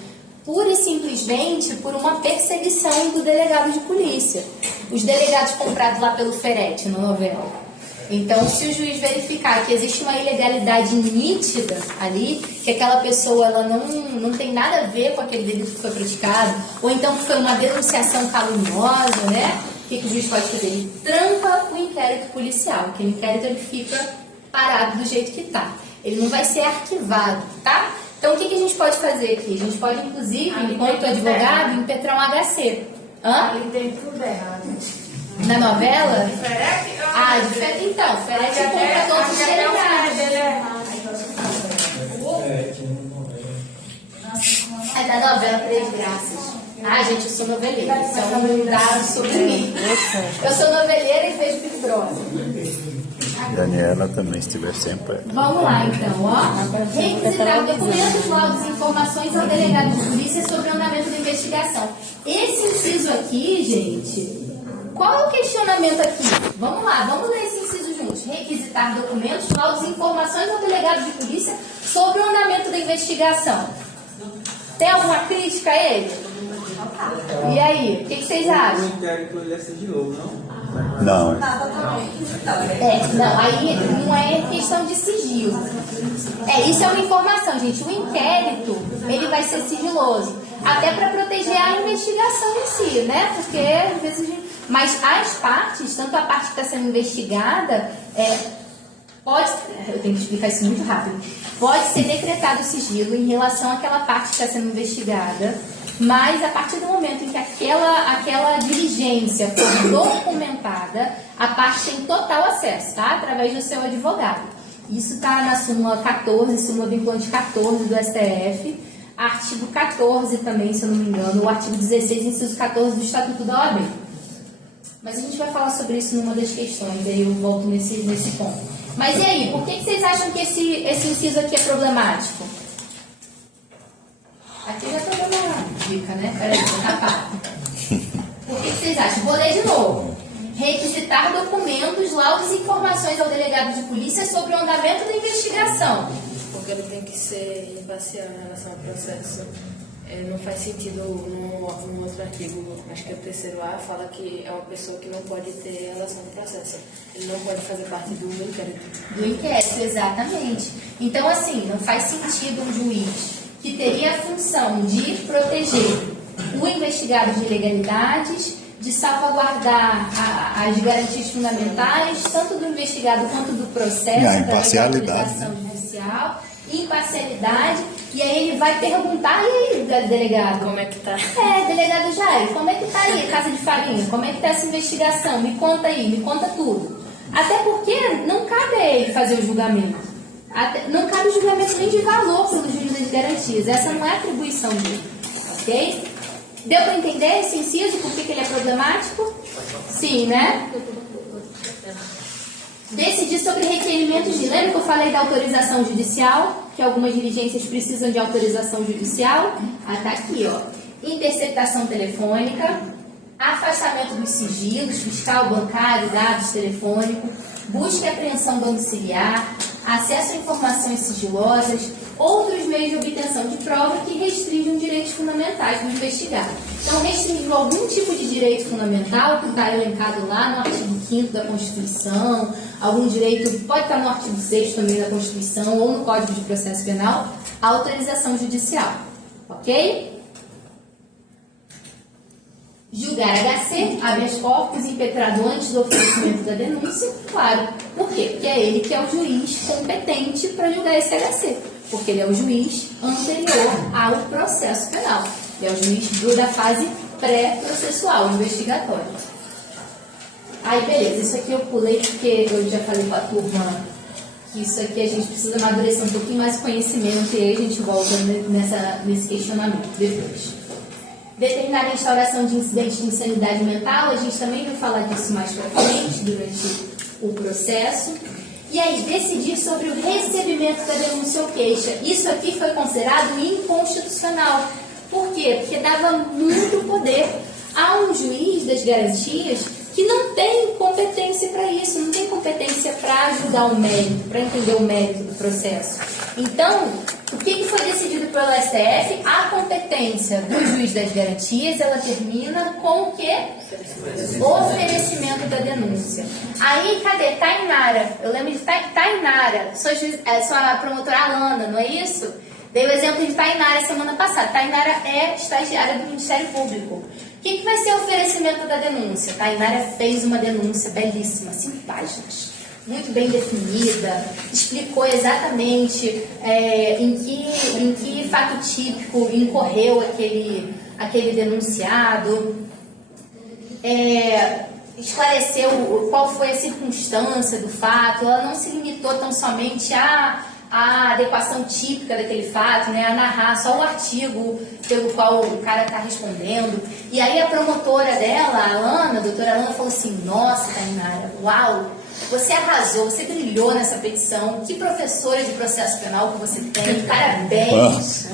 pura e simplesmente por uma perseguição do delegado de polícia. Os delegados comprados lá pelo Ferretti, na novela. Então, se o juiz verificar que existe uma ilegalidade nítida ali, que aquela pessoa ela não tem nada a ver com aquele delito que foi praticado, ou então que foi uma denunciação caluniosa, né? O que o juiz pode fazer? Ele tranca o inquérito policial. Aquele inquérito ele fica parado do jeito que está. Ele não vai ser arquivado, tá? Então, o que a gente pode fazer aqui? A gente pode, inclusive, enquanto advogado, impetrar um HC. Hã? Ali tem tudo errado. Na novela? Diferente? Diferente então. Diferente compra todos os delegados. É da novela Três Graças. Gente, eu sou noveleira. Isso é um dado sobre mim. Eu sou noveleira e vejo Big Brother. Daniela também estiver sempre. Vamos lá, então, ó. Requisitar documentos, laudos e informações ao delegado de polícia sobre o andamento da investigação. Esse inciso aqui, gente, qual é o questionamento aqui? Vamos lá, vamos ler esse inciso juntos. Requisitar documentos, laudos e informações ao delegado de polícia sobre o andamento da investigação. Tem alguma crítica a ele? E aí, o que vocês acham? O inquérito ele é sigiloso, não? Não. Não, aí não é questão de sigilo. Isso é uma informação, gente. O inquérito, ele vai ser sigiloso. Até para proteger a investigação em si, né? Porque, às vezes, a gente... Mas as partes, tanto a parte que está sendo investigada, eu tenho que explicar isso muito rápido, pode ser decretado sigilo em relação àquela parte que está sendo investigada, mas a partir do momento em que aquela diligência for documentada, a parte tem total acesso, tá? Através do seu advogado. Isso está na súmula 14, súmula vinculante 14 do STF, artigo 14 também, se eu não me engano, o artigo 16, inciso 14 do Estatuto da OAB. Mas a gente vai falar sobre isso numa das questões, aí eu volto nesse ponto. Mas e aí, por que vocês acham que esse inciso aqui é problemático? Aqui já estou dando uma dica, né? Peraí, vou tapar. Por que vocês acham? Vou ler de novo. Requisitar documentos, laudos e informações ao delegado de polícia sobre o andamento da investigação. Porque ele tem que ser imparcial em relação ao processo. Não faz sentido no outro artigo, acho que é o 3º A, fala que é uma pessoa que não pode ter relação com o processo. Ele não pode fazer parte do inquérito. Do inquérito, exatamente. Então, assim, não faz sentido um juiz que teria a função de proteger o investigado de ilegalidades, de salvaguardar as garantias fundamentais, tanto do investigado quanto do processo, E a através da imparcialidade, autorização judicial, imparcialidade, e aí ele vai perguntar, e aí, delegado? Como é que tá? Delegado Jair, como é que tá aí, Casa de Farinha? Como é que tá essa investigação? Me conta aí, me conta tudo. Até porque não cabe a ele fazer o julgamento. Não cabe o julgamento nem de valor pelo juiz das garantias. Essa não é a atribuição dele. Ok? Deu para entender esse inciso? Por que ele é problemático? Sim, né? Decidir sobre requerimentos de... Lembra que eu falei da autorização judicial? Que algumas diligências precisam de autorização judicial? Tá aqui, ó. Interceptação telefônica, afastamento dos sigilos, fiscal, bancário, dados telefônicos, busca e apreensão domiciliar, acesso a informações sigilosas, outros meios de obtenção de prova que restringam direitos fundamentais do investigado. Então, restringiu algum tipo de direito fundamental, que está elencado lá no artigo 5º da Constituição, algum direito, pode estar no artigo 6º também da Constituição, ou no Código de Processo Penal, autorização judicial. Ok? Julgar HC, habeas corpus impetrado antes do oferecimento da denúncia, claro. Por quê? Porque é ele que é o juiz competente para julgar esse HC. Porque ele é o juiz anterior ao processo penal. Ele é o juiz da fase pré-processual, investigatória. Aí, beleza, isso aqui eu pulei porque eu já falei com a turma que isso aqui a gente precisa amadurecer um pouquinho mais conhecimento e aí a gente volta nesse questionamento depois. Determinar a instauração de incidentes de insanidade mental, a gente também vai falar disso mais para frente, durante o processo. E aí, decidir sobre o recebimento da denúncia ou queixa. Isso aqui foi considerado inconstitucional. Por quê? Porque dava muito poder a um juiz das garantias que não tem competência para isso, não tem competência para ajudar o mérito, para entender o mérito do processo. Então, o que foi decidido pelo STF? A competência do juiz das garantias, ela termina com o quê? Oferecimento da denúncia. Aí, cadê? Tainara. Eu lembro de Tainara. Sua promotora Alana, não é isso? Dei o exemplo de Tainara semana passada. Tainara é estagiária do Ministério Público. O que vai ser o oferecimento da denúncia? Tainara fez uma denúncia belíssima, 5 páginas. Muito bem definida, explicou exatamente em que fato típico incorreu aquele denunciado, esclareceu qual foi a circunstância do fato. Ela não se limitou tão somente a adequação típica daquele fato, né, a narrar só o artigo pelo qual o cara está respondendo. E aí a promotora dela, a Alana, a doutora Alana, falou assim: nossa, Tainara, uau, você arrasou, você brilhou nessa petição, que professora de processo penal que você tem, parabéns.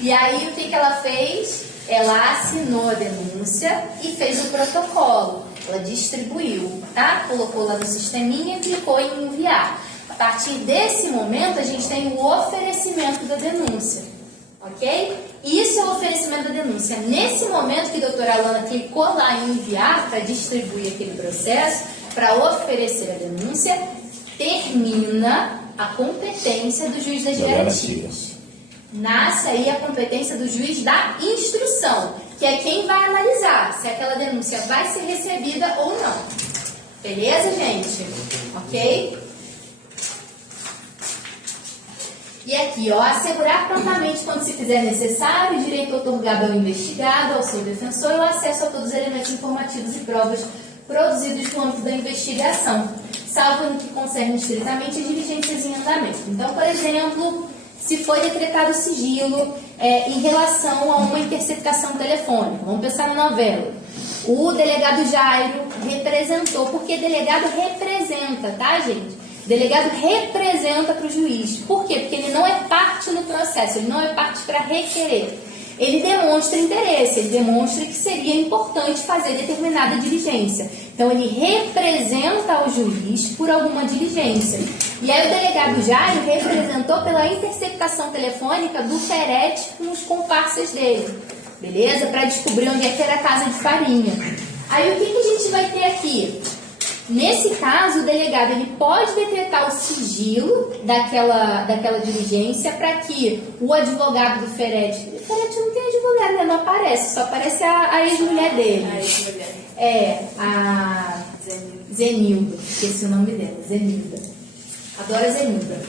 E aí o que ela fez? Ela assinou a denúncia e fez o protocolo. Ela distribuiu, tá? Colocou lá no sisteminha e clicou em enviar. A partir desse momento, a gente tem o oferecimento da denúncia, ok? Isso é o oferecimento da denúncia. Nesse momento que a doutora Alana clicou lá em enviar para distribuir aquele processo, para oferecer a denúncia, termina a competência do juiz das garantias. Nasce aí a competência do juiz da instrução, que é quem vai analisar se aquela denúncia vai ser recebida ou não. Beleza, gente? Ok? E aqui, ó, assegurar prontamente, quando se fizer necessário, o direito otorgado ao investigado, ao seu defensor, e o acesso a todos os elementos informativos e provas produzidos no âmbito da investigação, salvo no que concerne estritamente as diligências em andamento. Então, por exemplo, se foi decretado sigilo em relação a uma interceptação telefônica, vamos pensar na novela. O delegado Jairo representou, porque delegado representa, tá, gente? Delegado representa para o juiz. Por quê? Porque ele não é parte no processo, ele não é parte para requerer. Ele demonstra interesse, ele demonstra que seria importante fazer determinada diligência. Então, ele representa o juiz por alguma diligência. E aí, o delegado Jairo representou pela interceptação telefônica do Ferete com os comparsas dele. Beleza? Para descobrir onde é que era a Casa de Farinha. Aí, o que a gente vai ter aqui? Nesse caso, o delegado ele pode decretar o sigilo daquela diligência para que o advogado do Ferete não tem advogado, né? Não aparece, só aparece a ex-mulher dele. A ex-mulher. A Zenilda, esqueci o nome dela, Zenilda. Adoro a Zenilda.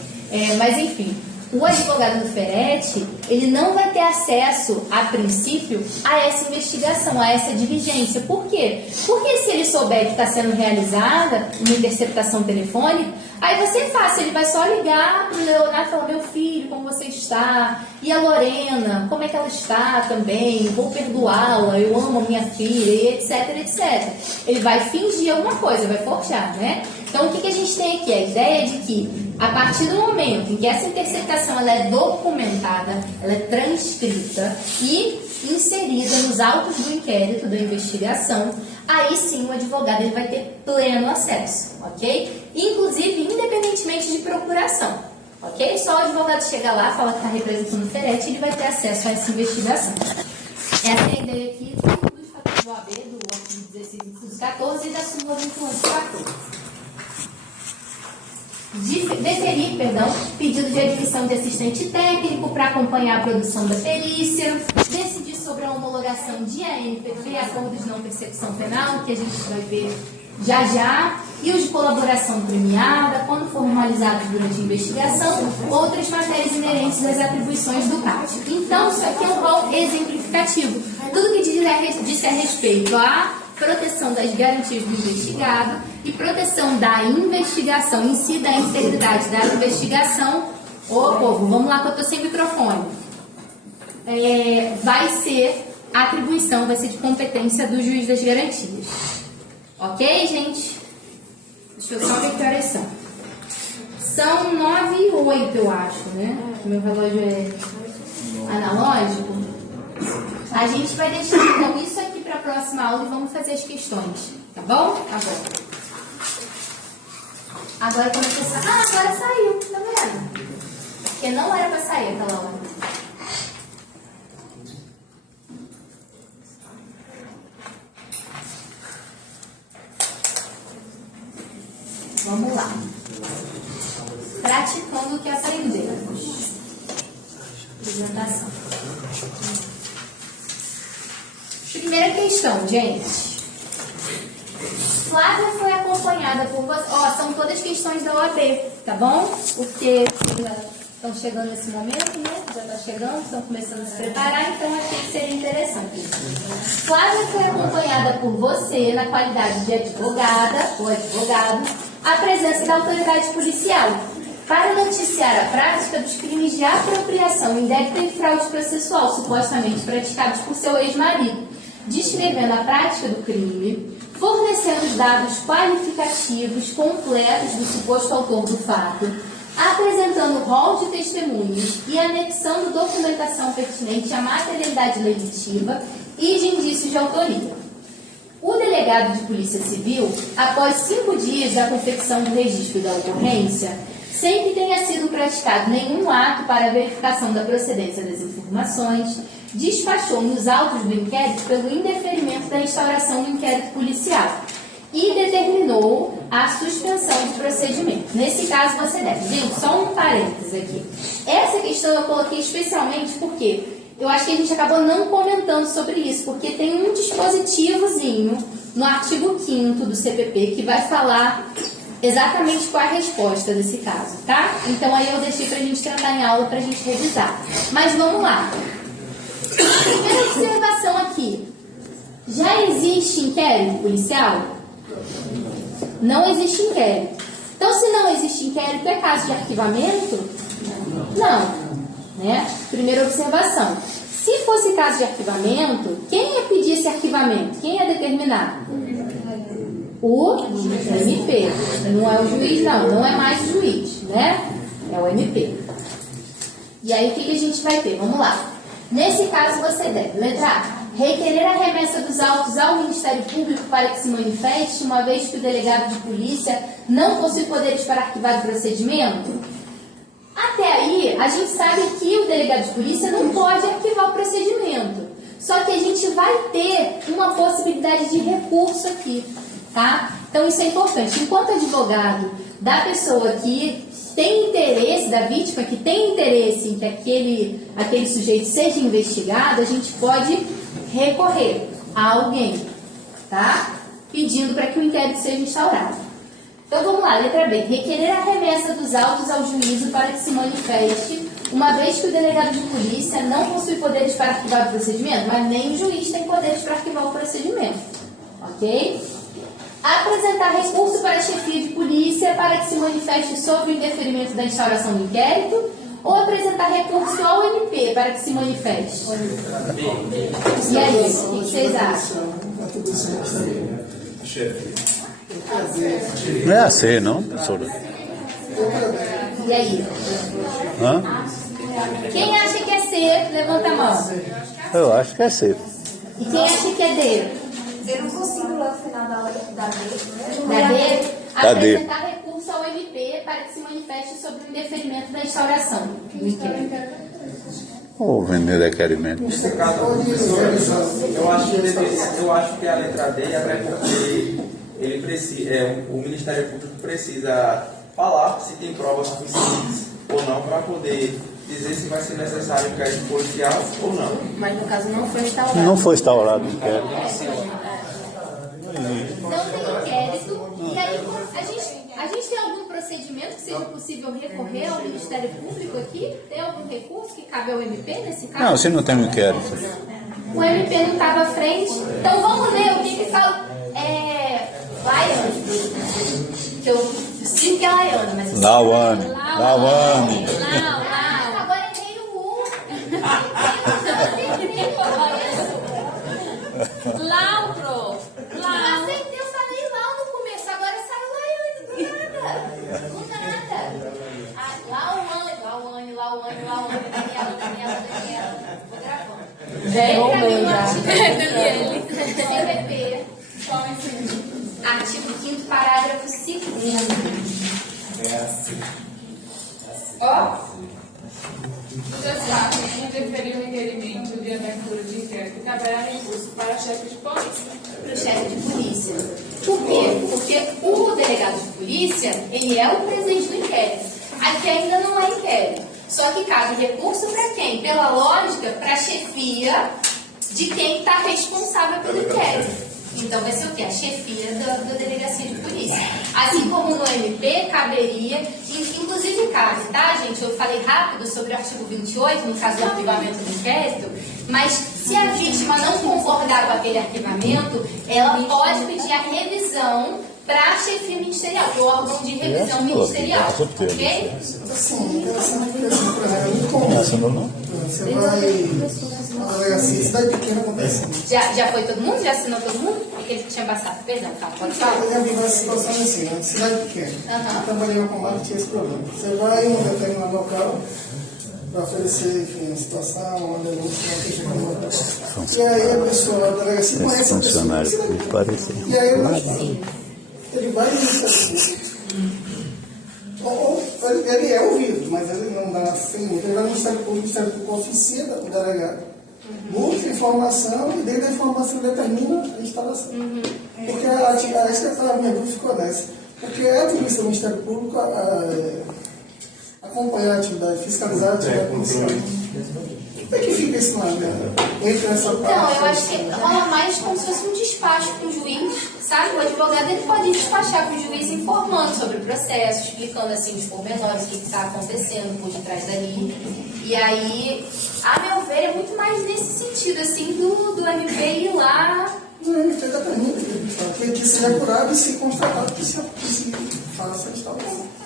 Mas enfim, o advogado do Ferete, ele não vai ter acesso, a princípio, a essa investigação, a essa diligência. Por quê? Porque se ele souber que está sendo realizada uma interceptação telefônica, aí vai ser fácil, ele vai só ligar para o Leonardo e falar: meu filho, como você está? E a Lorena, como é que ela está também? Vou perdoá-la, eu amo a minha filha, e etc, etc. Ele vai fingir alguma coisa, vai forjar, né? Então, o que a gente tem aqui? A ideia de que, a partir do momento em que essa interceptação ela é documentada, ela é transcrita e inserida nos autos do inquérito, da investigação, aí sim o advogado ele vai ter pleno acesso, ok? Inclusive, independentemente de procuração, ok? Só o advogado chega lá, fala que está representando o Ferete e ele vai ter acesso a essa investigação. Essa é a ideia aqui do Estatuto do OAB, do artigo 16, inciso 14 e da súmula 2114. Deferir, pedido de admissão de assistente técnico para acompanhar a produção da perícia, decidir sobre a homologação de ANPP, acordo de não persecução penal, que a gente vai ver já, e os de colaboração premiada, quando formalizados durante a investigação, outras matérias inerentes às atribuições do CAT. Então, isso aqui é um rol exemplificativo. Tudo que diz a respeito à proteção das garantias do investigado e proteção da investigação em si, da integridade da investigação. Ô, povo, vamos lá que eu estou sem microfone. Vai ser a atribuição, vai ser de competência do juiz das garantias. Ok, gente? Deixa eu só ver que horas são. São 9h08, eu acho, né? Meu relógio é analógico. A gente vai deixar então isso aqui para a próxima aula e vamos fazer as questões, tá bom? Tá bom. Agora começou a sair. Agora saiu, tá vendo? Porque não era para sair aquela hora. Vamos lá. Praticando o que aprendemos. Apresentação. Primeira questão, gente. Flávia foi acompanhada por você. São todas questões da OAB, tá bom? Porque estão chegando nesse momento, né? Já está chegando, estão começando a se preparar, então achei que seria interessante. Flávia foi acompanhada por você na qualidade de advogada ou advogado, à presença da autoridade policial, para noticiar a prática dos crimes de apropriação indébita e fraude processual supostamente praticados por seu ex-marido, descrevendo a prática do crime, fornecendo os dados qualificativos completos do suposto autor do fato, apresentando o rol de testemunhas e anexando documentação pertinente à materialidade lenitiva e de indícios de autoria. O delegado de Polícia Civil, após 5 dias da confecção do registro da ocorrência, sem que tenha sido praticado nenhum ato para a verificação da procedência das informações, despachou nos autos do inquérito pelo indeferimento da instauração do inquérito policial e determinou a suspensão do procedimento. Nesse caso, você deve. Gente, só um parênteses aqui. Essa questão eu coloquei especialmente porque eu acho que a gente acabou não comentando sobre isso, porque tem um dispositivozinho no artigo 5º do CPP que vai falar exatamente qual é a resposta desse caso, tá? Então aí eu deixei pra gente tratar em aula pra gente revisar. Mas vamos lá. Primeira observação aqui. Já existe inquérito policial? Não existe inquérito. Então, se não existe inquérito, é caso de arquivamento? Não. Né? Primeira observação. Se fosse caso de arquivamento, quem ia pedir esse arquivamento? Quem ia determinar? O MP. Não é o juiz, não. Não é mais o juiz, né? É o MP. E aí, o que a gente vai ter? Vamos lá. Nesse caso, você deve, letra A, requerer a remessa dos autos ao Ministério Público para que se manifeste, uma vez que o delegado de polícia não possui poderes para arquivar o procedimento. Até aí, a gente sabe que o delegado de polícia não pode arquivar o procedimento. Só que a gente vai ter uma possibilidade de recurso aqui, tá? Então isso é importante. Enquanto advogado da pessoa que tem interesse, da vítima que tem interesse em que aquele sujeito seja investigado, a gente pode recorrer a alguém, tá? Pedindo para que o inquérito seja instaurado. Então vamos lá, letra B. Requerer a remessa dos autos ao juízo para que se manifeste, uma vez que o delegado de polícia não possui poderes para arquivar o procedimento, mas nem o juiz tem poderes para arquivar o procedimento. Ok? Apresentar recurso para a chefia de polícia para que se manifeste sobre o indeferimento da instauração do inquérito, ou apresentar recurso ao MP para que se manifeste. E aí, o que vocês acham? Não é assim, não, professora? E aí? Hã? Quem acha que é C, levanta a mão. Eu acho que é C. E quem acha que é D? Eu não consigo lá no final da aula da D. Da D? Da D. Apresentar recurso ao MP para que se manifeste sobre o indeferimento da instauração do inquérito. Ou vender requerimento. Nesse caso, professor, eu acho que a letra D, até porque ele precisa, o Ministério Público precisa falar se tem provas suficientes ou não para poder dizer se vai ser necessário inquérito policial ou não. Mas no caso não foi instaurado. Não foi instaurado o inquérito. Não tem inquérito. E aí, a gente tem algum procedimento que seja possível recorrer ao Ministério Público aqui? Tem algum recurso que cabe ao MP nesse caso? Não, se não tem um inquérito. O MP não estava à frente. Então vamos ler o que fala. Laiane. Que eu sinto que é Laiane, mas eu Lauane. Agora errei o U. Lauro. Acertei, eu falei Lau no começo, agora saiu Laiane do nada. Do nada. Lauane. Daniela. Vou gravando. Daniele. CPP. Artigo 5º, parágrafo 2º. Ó. O destaque em interferir o requerimento de abertura de inquérito caberá recurso para o chefe de polícia. Para o chefe de polícia. Por quê? Porque o delegado de polícia, ele é o presidente do inquérito. Aqui ainda não há inquérito. Só que cabe recurso para quem? Pela lógica, para a chefia de quem está responsável pelo inquérito. Então vai ser o quê? A chefia da delegacia de polícia. Assim como no MP caberia, inclusive cabe, tá, gente? Eu falei rápido sobre o artigo 28, no caso do arquivamento do inquérito, mas se a vítima não concordar com aquele arquivamento, ela pode pedir a revisão para a chefia ministerial, que é o órgão de revisão ministerial. Ok? Sim, interessante porque, assim, por exemplo, é muito comum. Você vai na delegacia, cidade pequena acontece. Já foi todo mundo? Já assinou todo mundo? O que ele tinha passado? Perdão, tá, pode falar. Por exemplo, vai situação assim, né? Cidade pequena. Eu trabalhei na comarca e tinha esse problema. Você vai em um determinado local para oferecer, enfim, uma situação, uma denúncia, uma queixa comum. E aí a pessoa da delegacia conhece a pessoa. E aí ele vai no Ministério Público. Ou ele é ouvido, mas ele não dá sem muito. Ele vai no Ministério Público, o Ministério Público oficia o delegado. Busca informação e dentro da informação determina a instalação. Porque a minha dúvida ficou nessa. Porque a atribuição do Ministério Público acompanhar a atividade, fiscalizar a atividade policial. Como é que fica isso lá, né? Entra nessa parte. Então, eu acho que rola mais como se fosse um despacho com o juiz, sabe? O advogado ele pode despachar com o juiz informando sobre o processo, explicando assim os pormenores, o que está acontecendo por detrás dali. E aí, a meu ver, é muito mais nesse sentido, assim, do MP ir lá. O MP está permitindo que seja apurado e se constatado que se faça a instalação.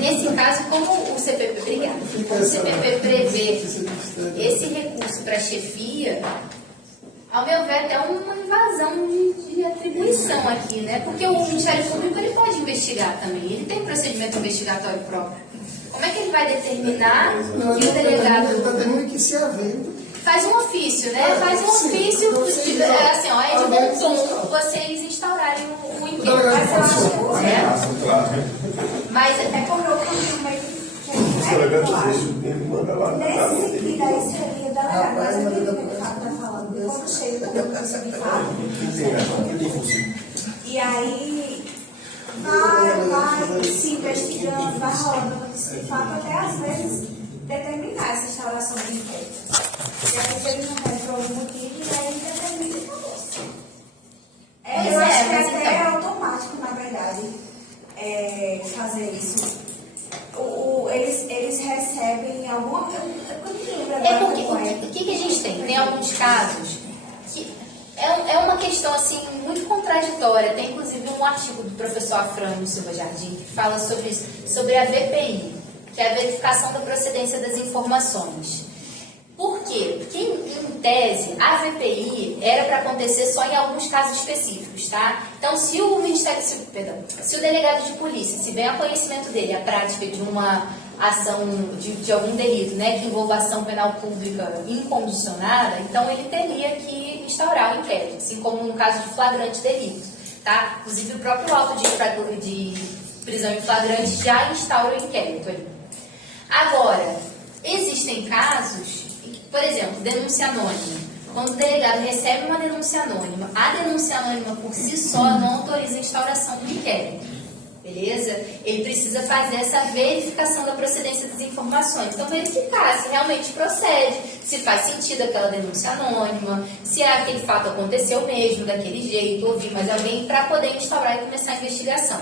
Nesse caso, como o CPP, obrigada, como o CPP prevê esse recurso para a chefia, ao meu ver, até uma invasão de atribuição aqui, né? Porque o Ministério Público ele pode investigar também, ele tem procedimento investigatório próprio. Como é que ele vai determinar que o delegado... Ele determina que se havendo... Faz um ofício, né? Faz um ofício, assim, ó, é de bom tom vocês instaurarem o inquérito. Mas eu acho que é certo. Mas até como eu confirmo aí. Nesse sentido aí seria da legada, mas eu entendi o que o Fábio está falando. Quando chega o concurso de fato, E aí vai se investigando, vai rolando de fato até às vezes determinar essa instauração de inquérito. E aí eles não querem por algum motivo e aí determina e acabou. Eu acho que até é automático, na verdade, fazer isso. Eles recebem alguma. Eu não lembro. É porque o que a gente tem? Tem alguns casos que é uma questão assim muito contraditória. Tem inclusive um artigo do professor Afrânio Silva Jardim que fala sobre isso, sobre a VPI, que é a verificação da procedência das informações. Por quê? Porque, em tese, a VPI era para acontecer só em alguns casos específicos, tá? Então, se o delegado de polícia, se bem a conhecimento dele, a prática de uma ação, de algum delito, né, que envolva ação penal pública incondicionada, então ele teria que instaurar o inquérito, assim como no caso de flagrante delito, tá? Inclusive, o próprio auto de prisão em flagrante já instaura o inquérito ali. Agora, existem casos, por exemplo, denúncia anônima. Quando o delegado recebe uma denúncia anônima, a denúncia anônima por si só não autoriza a instauração do inquérito. Beleza? Ele precisa fazer essa verificação da procedência das informações. Então, verificar se realmente procede, se faz sentido aquela denúncia anônima, se aquele fato aconteceu mesmo, daquele jeito, ouvir mais alguém, para poder instaurar e começar a investigação.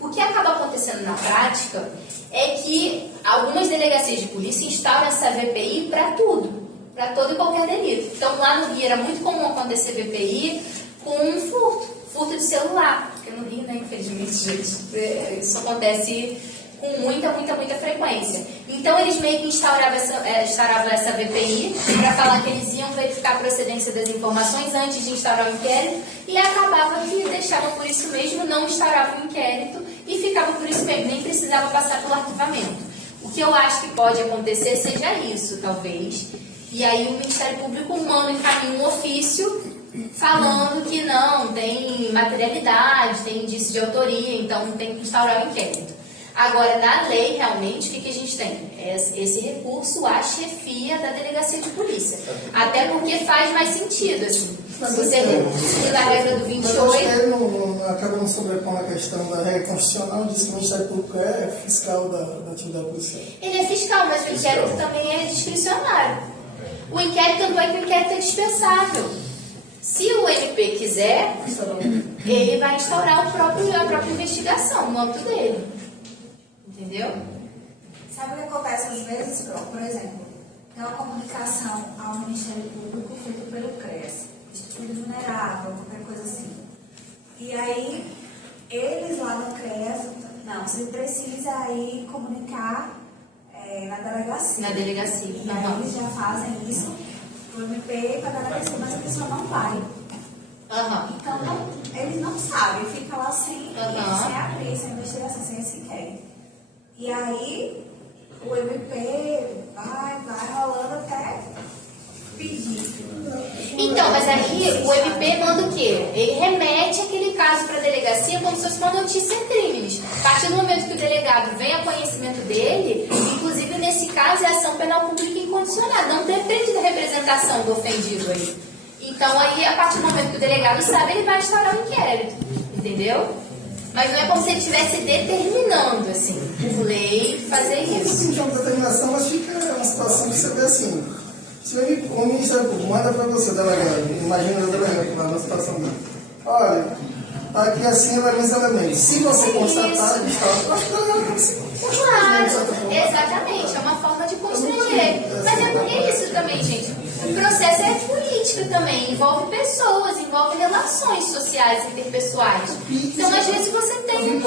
O que acaba acontecendo na prática é que algumas delegacias de polícia instauram essa VPI para tudo, para todo e qualquer delito. Então, lá no Rio era muito comum acontecer VPI com um furto de celular. Porque no Rio, né, infelizmente, gente, isso acontece com muita frequência. Então, eles meio que instauravam essa VPI para falar que eles iam verificar a procedência das informações antes de instaurar o inquérito e acabava que deixavam por isso mesmo, não instauravam o inquérito e ficava por isso mesmo, nem precisava passar pelo arquivamento. O que eu acho que pode acontecer seja isso, talvez. E aí o Ministério Público encaminha um ofício falando que não, tem materialidade, tem indício de autoria, então tem que instaurar o inquérito. Agora, na lei, realmente, o que a gente tem? Esse recurso à chefia da delegacia de polícia. Até porque faz mais sentido, assim. Se você seguir a regra do 28... Mas acho que ele acaba não sobrepondo a questão da regra constitucional, diz que o Ministério Público é fiscal da atividade policial. Ele é fiscal, mas o inquérito também é discricionário. O inquérito, tanto é que o inquérito é dispensável. Se o MP quiser, ele vai instaurar a própria investigação no âmbito dele. Entendeu? Sabe o que acontece às vezes, por exemplo, tem uma comunicação ao Ministério Público feita pelo CRES, Instituto Vulnerável, qualquer coisa assim. E aí, eles lá no CRES, não, você precisa aí comunicar na delegacia. Na delegacia. E aí eles já fazem isso pro MP para a delegacia, mas a pessoa não vai. Então, eles não sabem, fica lá sem abrir essa investigação, sem esse inquérito. E aí, o MP vai rolando até pedir. Então, mas aí o MP manda o quê? Ele remete aquele caso para a delegacia como se fosse uma notícia crimes. A partir do momento que o delegado vem a conhecimento dele, inclusive nesse caso é ação penal pública incondicionada, não depende da representação do ofendido aí. Então, aí, a partir do momento que o delegado sabe, ele vai instaurar o inquérito. Entendeu? Mas não é como se ele estivesse determinando, assim, por lei, fazer isso. Então, determinação, mas fica uma situação que você vê assim. Se o Ministério Público manda para você, delegado, imagina o delegado que vai numa situação dessa. Olha, aqui assim os elementos. Se você constatar, claro, exatamente, é uma forma de constranger. Mas é porque é isso também, gente. O processo é político também, envolve pessoas, envolve relações sociais, interpessoais. Então, às vezes, você tem...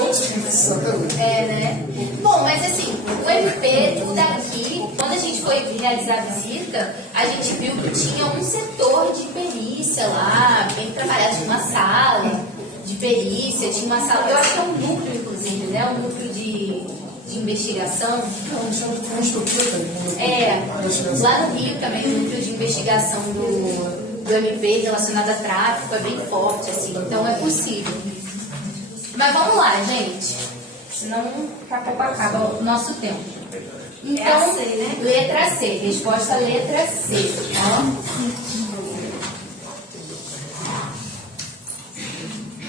né? Bom, mas assim, o MP, tudo aqui, quando a gente foi realizar a visita, a gente viu que tinha um setor de perícia lá, bem trabalhado, tinha uma sala de perícia, tinha uma sala, eu acho que é um núcleo, inclusive, né? Um núcleo de investigação. Lá no Rio também, o núcleo de investigação do MP relacionado a tráfico é bem forte, assim, então é possível. Mas vamos lá, gente, senão daqui a pouco acaba o nosso tempo. Então, É a C, né? letra C, resposta letra C.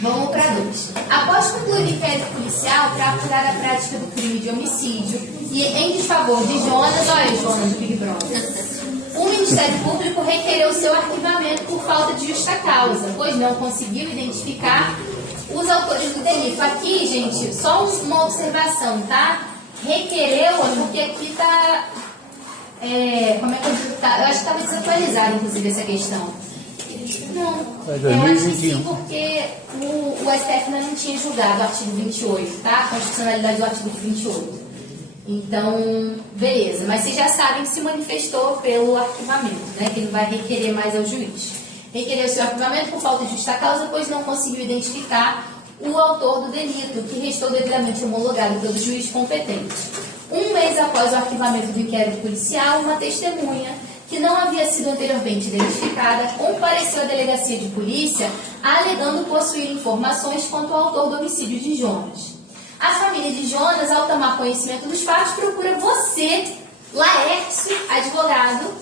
Vamos para a 2. Após concluir o inquérito policial para apurar a prática do crime de homicídio e em desfavor de Jonas, olha Jonas do Big Brother, o Ministério Público requereu seu arquivamento por falta de justa causa, pois não conseguiu identificar os autores do delito. Aqui, gente, só uma observação, tá? Requereu, porque aqui tá... como é que eu tá? Eu acho que estava desatualizado, inclusive, essa questão. Não, eu acho que sim, porque o STF ainda não tinha julgado o artigo 28, tá? A constitucionalidade do artigo 28. Então, beleza. Mas vocês já sabem que se manifestou pelo arquivamento, né? Que ele vai requerer mais ao juiz. Requereu seu arquivamento por falta de justa causa, pois não conseguiu identificar o autor do delito, que restou devidamente homologado pelo juiz competente. Um mês após o arquivamento do inquérito policial, uma testemunha, que não havia sido anteriormente identificada, compareceu à delegacia de polícia, alegando possuir informações quanto ao autor do homicídio de Jonas. A família de Jonas, ao tomar conhecimento dos fatos, procura você, Laércio, advogado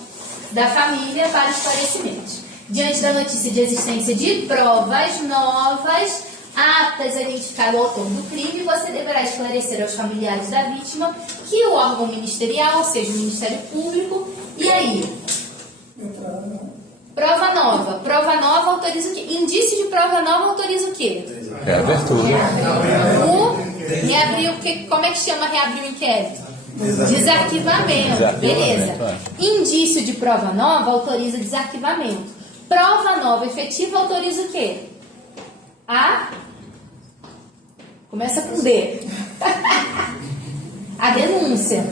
da família, para esclarecimentos. Diante da notícia de existência de provas novas aptas a identificar o autor do crime, você deverá esclarecer aos familiares da vítima que o órgão ministerial, ou seja, o Ministério Público, e aí? Prova nova. Prova nova autoriza o quê? Indício de prova nova autoriza o quê? Reabertura. Reabrir, como é que chama reabrir o inquérito? Desarquivamento. Beleza. Indício de prova nova autoriza desarquivamento. Prova nova efetiva autoriza o quê? Começa com D. A denúncia,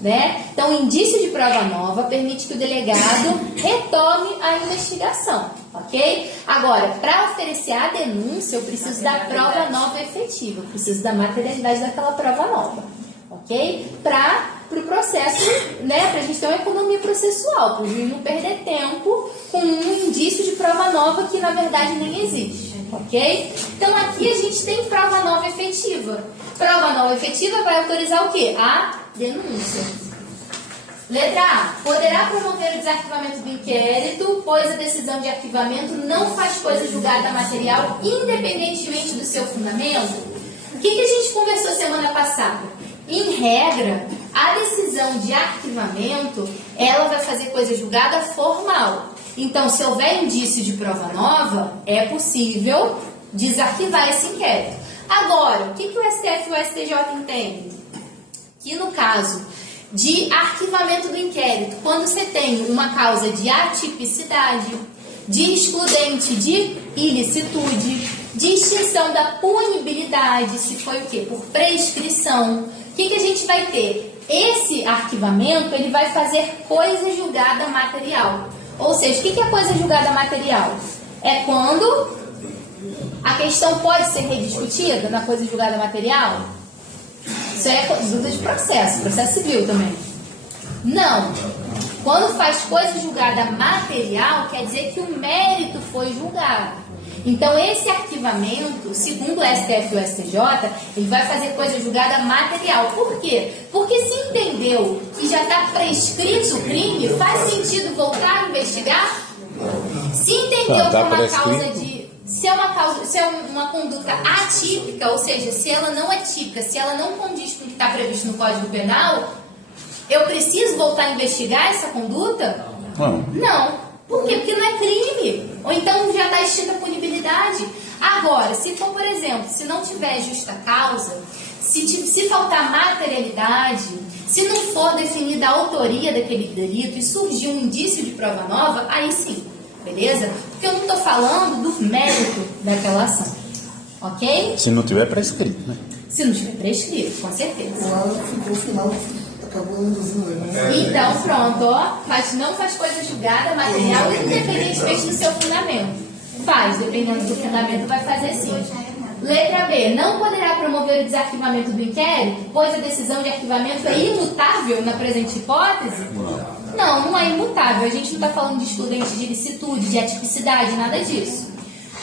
né? Então, o indício de prova nova permite que o delegado retome a investigação, ok? Agora, para oferecer a denúncia, eu preciso da prova nova efetiva, eu preciso da materialidade daquela prova nova, ok? Para o processo, né? Para a gente ter uma economia processual, para o juiz não perder tempo com um indício de prova nova que, na verdade, nem existe. Ok? Então, aqui a gente tem prova nova efetiva. Prova nova efetiva vai autorizar o quê? A denúncia. Letra A. Poderá promover o desarquivamento do inquérito, pois a decisão de arquivamento não faz coisa julgada material, independentemente do seu fundamento. O que a gente conversou semana passada? Em regra, a decisão de arquivamento, ela vai fazer coisa julgada formal. Então, se houver indício de prova nova, é possível desarquivar esse inquérito. Agora, o que o STF e o STJ entendem? Que no caso de arquivamento do inquérito, quando você tem uma causa de atipicidade, de excludente de ilicitude, de extinção da punibilidade, se foi o quê? Por prescrição, o que a gente vai ter? Esse arquivamento, ele vai fazer coisa julgada material. Ou seja, o que é coisa julgada material? É quando a questão pode ser rediscutida na coisa julgada material? Isso é dúvida de processo civil também. Não. Quando faz coisa julgada material, quer dizer que o mérito foi julgado. Então, esse arquivamento, segundo o STF e o STJ, ele vai fazer coisa julgada material. Por quê? Porque se entendeu que já está prescrito o crime, faz sentido voltar a investigar? Se entendeu que é uma causa de... Se é uma conduta atípica, ou seja, se ela não é típica, se ela não condiz com o que está previsto no Código Penal, eu preciso voltar a investigar essa conduta? Não. Por quê? Porque não é crime. Ou então já está extinta a punibilidade. Agora, se for, por exemplo, se não tiver justa causa, se faltar materialidade, se não for definida a autoria daquele delito e surgir um indício de prova nova, aí sim, beleza? Porque eu não estou falando do mérito daquela ação. Ok? Se não tiver prescrito, né? Se não tiver prescrito, com certeza. Ficou final. Então, pronto, ó, não faz coisa julgada, material, independentemente do seu fundamento. Faz, dependendo do fundamento, vai fazer sim. Letra B. Não poderá promover o desarquivamento do inquérito, pois a decisão de arquivamento é imutável na presente hipótese? Não é imutável. A gente não está falando de excludente de ilicitude, de atipicidade, nada disso.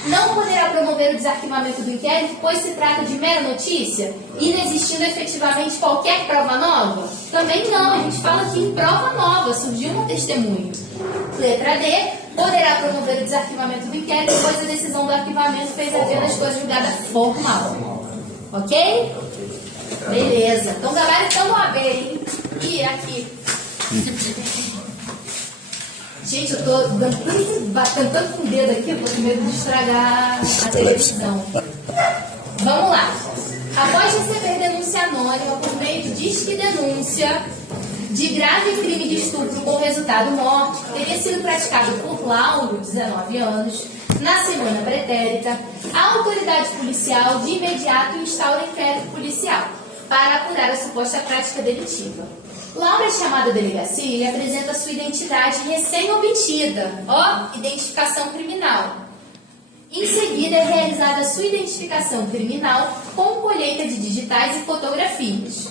Não poderá promover o desarquivamento do inquérito, pois se trata de mera notícia, inexistindo efetivamente qualquer prova nova? Também não, a gente fala aqui em prova nova, surgiu uma testemunha. Letra D. poderá promover o desarquivamento do inquérito, pois a decisão do arquivamento fez apenas coisa julgada formal. Ok? Beleza. Então, gabaritando o AB, hein? E aqui. Gente, eu tô tentando com o dedo aqui, eu tô com medo de estragar a televisão. Vamos lá. Após receber denúncia anônima por meio de disque denúncia de grave crime de estupro com resultado morte, que teria sido praticado por Lauro, 19 anos, na semana pretérita, a autoridade policial de imediato instaura inquérito policial para apurar a suposta prática delitiva. Laura é chamada à delegacia e apresenta sua identidade recém-obtida, identificação criminal. Em seguida, é realizada sua identificação criminal com colheita de digitais e fotografias.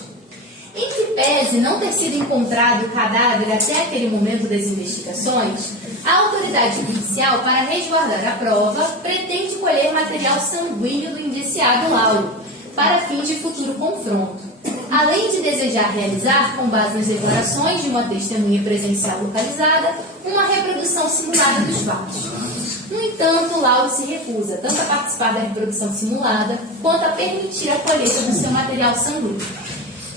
Em que pese não ter sido encontrado o cadáver até aquele momento das investigações, a autoridade judicial, para resguardar a prova, pretende colher material sanguíneo do indiciado Lauro, para fim de futuro confronto. Além de desejar realizar, com base nas declarações de uma testemunha presencial localizada, uma reprodução simulada dos fatos. No entanto, Lauro se recusa tanto a participar da reprodução simulada, quanto a permitir a colheita do seu material sanguíneo.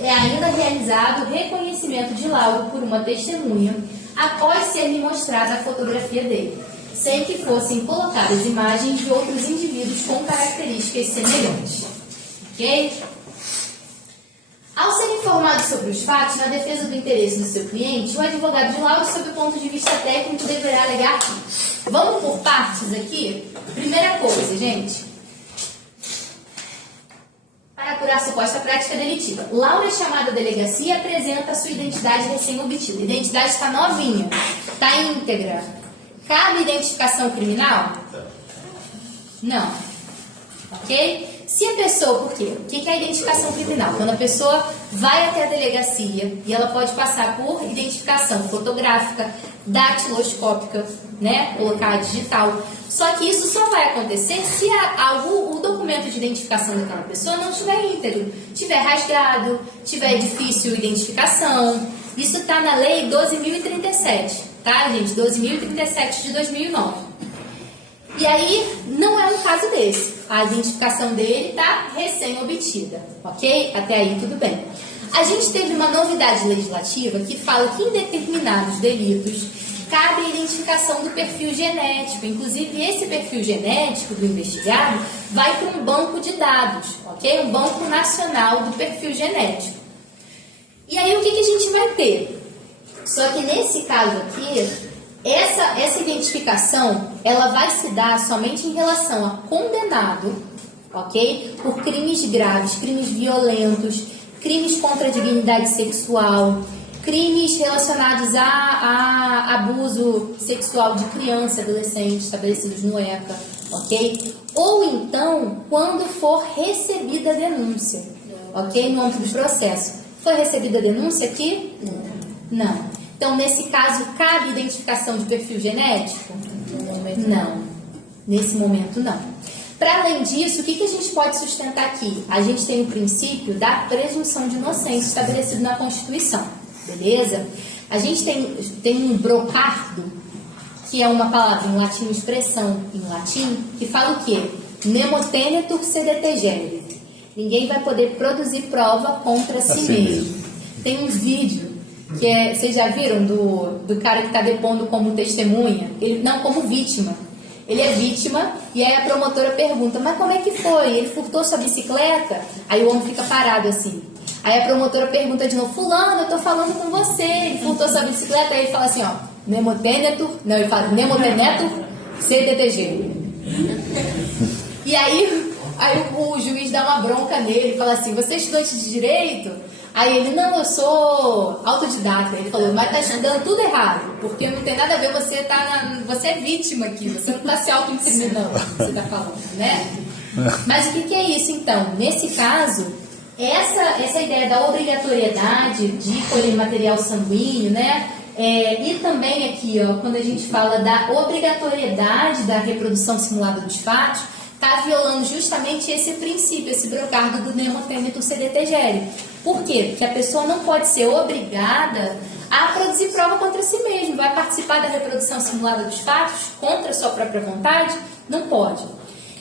É ainda realizado o reconhecimento de Lauro por uma testemunha, após ser-lhe mostrada a fotografia dele, sem que fossem colocadas imagens de outros indivíduos com características semelhantes. Ok? Ao ser informado sobre os fatos, na defesa do interesse do seu cliente, o advogado de Lauro, sob o ponto de vista técnico, deverá alegar que... Vamos por partes aqui? Primeira coisa, gente. Para apurar a suposta prática delitiva. Laura é chamada à delegacia e apresenta a sua identidade recém-obtida. A identidade está novinha, está íntegra. Cabe identificação criminal? Não. Ok? Se a pessoa, por quê? O que é a identificação criminal? Quando a pessoa vai até a delegacia e ela pode passar por identificação fotográfica, datiloscópica, né? Colocar digital. Só que isso só vai acontecer se o documento de identificação daquela pessoa não estiver íntegro, estiver rasgado, tiver difícil identificação. Isso está na Lei 12.037, tá, gente? 12.037 de 2009. E aí, não é um caso desse. A identificação dele está recém-obtida, ok? Até aí, tudo bem. A gente teve uma novidade legislativa que fala que em determinados delitos cabe a identificação do perfil genético. Inclusive, esse perfil genético do investigado vai para um banco de dados, ok? Um banco nacional do perfil genético. E aí, o que a gente vai ter? Só que nesse caso aqui... Essa identificação, ela vai se dar somente em relação a condenado, ok? Por crimes graves, crimes violentos, crimes contra a dignidade sexual, crimes relacionados a abuso sexual de criança e adolescente estabelecidos no ECA, ok? Ou então, quando for recebida a denúncia, ok? No âmbito do processo. Foi recebida a denúncia aqui? Não. Então, nesse caso, cabe identificação de perfil genético? Não. Nesse momento, não. Para além disso, o que a gente pode sustentar aqui? A gente tem o princípio da presunção de inocência estabelecido na Constituição. Beleza? A gente tem um brocardo, que é uma palavra em latim, expressão em latim, que fala o quê? Nemo tenetur sede tegere. Ninguém vai poder produzir prova contra si mesmo. Tem um vídeo que vocês já viram do cara que está depondo como testemunha? Não, como vítima. Ele é vítima e aí a promotora pergunta, mas como é que foi? Ele furtou sua bicicleta? Aí o homem fica parado assim. Aí a promotora pergunta de novo, fulano, eu tô falando com você, ele furtou sua bicicleta? Aí ele fala assim, ó, nemotenetur, não, ele fala nemotenetur CDTG. E aí o juiz dá uma bronca nele e fala assim, você é estudante de direito? Aí ele, não, eu sou autodidata. Ele falou, mas tá estudando tudo errado, porque não tem nada a ver, você é vítima aqui, você não está se auto-incriminando, você está falando, né? Mas o que é isso, então? Nesse caso, essa ideia da obrigatoriedade de colher material sanguíneo, né? E também aqui, ó, quando a gente fala da obrigatoriedade da reprodução simulada dos fatos, está violando justamente esse princípio, esse brocardo do nemo tenetur sede tegere. Por quê? Porque a pessoa não pode ser obrigada a produzir prova contra si mesmo. Vai participar da reprodução simulada dos fatos contra a sua própria vontade? Não pode.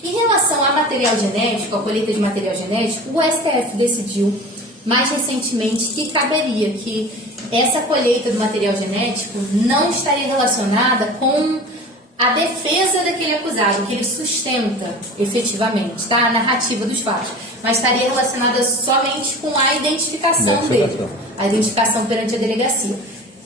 Em relação a material genético, a colheita de material genético, o STF decidiu mais recentemente que caberia, que essa colheita do material genético não estaria relacionada com a defesa daquele acusado, que ele sustenta efetivamente, tá? A narrativa dos fatos, mas estaria relacionada somente com a identificação dele, a identificação perante a delegacia.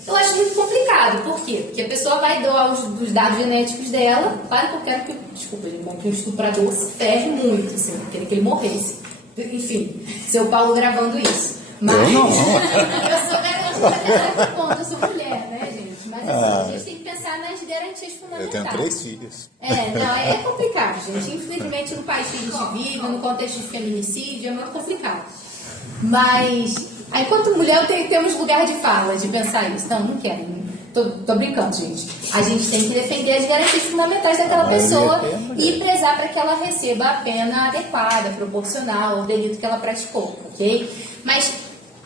Eu acho muito complicado, por quê? Porque a pessoa vai doar os dados genéticos dela, claro que eu quero que, desculpa, gente, que o estuprador se ferre muito, assim, eu queria que ele morresse. Enfim, seu Paulo gravando isso. Mas eu não. eu sou garota, eu sou mulher, né, gente? Mas assim, a gente tem que pensar nas garantias fundamentais. Eu tenho 3 filhos. É complicado, gente. Infelizmente, no país que a gente vive, no contexto de feminicídio, é muito complicado. Mas, enquanto mulher, temos lugar de fala, de pensar isso. Não quero. Tô brincando, gente. A gente tem que defender as garantias fundamentais daquela pessoa e prezar para que ela receba a pena adequada, proporcional ao delito que ela praticou, ok? Mas,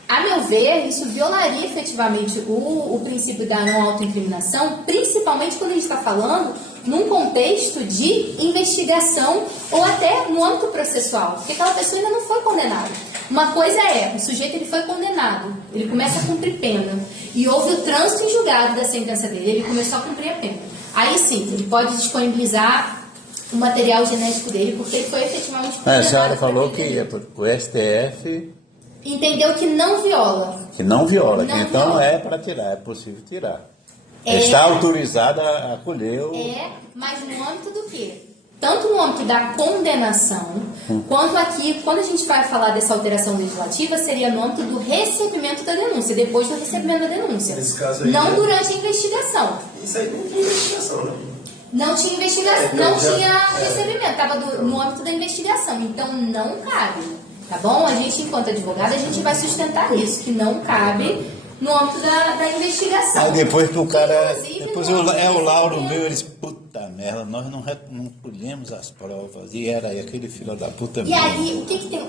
a meu ver, isso violaria efetivamente o princípio da não autoincriminação, principalmente quando a gente está falando num contexto de investigação ou até no âmbito processual, porque aquela pessoa ainda não foi condenada. Uma coisa é, o sujeito ele foi condenado, ele começa a cumprir pena, e houve o trânsito em julgado da sentença dele, ele começou a cumprir a pena. Aí sim, ele pode disponibilizar o material genético dele, porque ele foi efetivamente condenado. A senhora falou que o STF... entendeu que não viola. Que não viola, Não então viola. é para tirar, é possível tirar. Está autorizada a colher o... Mas no âmbito do quê? Tanto no âmbito da condenação, quanto aqui, quando a gente vai falar dessa alteração legislativa, seria no âmbito do recebimento da denúncia, depois do recebimento da denúncia. Nesse caso aí, não durante a investigação. Isso aí não tem investigação, né? Não tinha investigação, não tinha recebimento, estava no âmbito da investigação, então não cabe, tá bom? A gente, enquanto advogado, a gente vai sustentar isso, que não cabe no âmbito da investigação. Aí depois que o cara... Depois no âmbito o Lauro meu, eles... Puta merda, nós não colhemos as provas. E era aquele filho da puta mesmo. E aí, o que tem...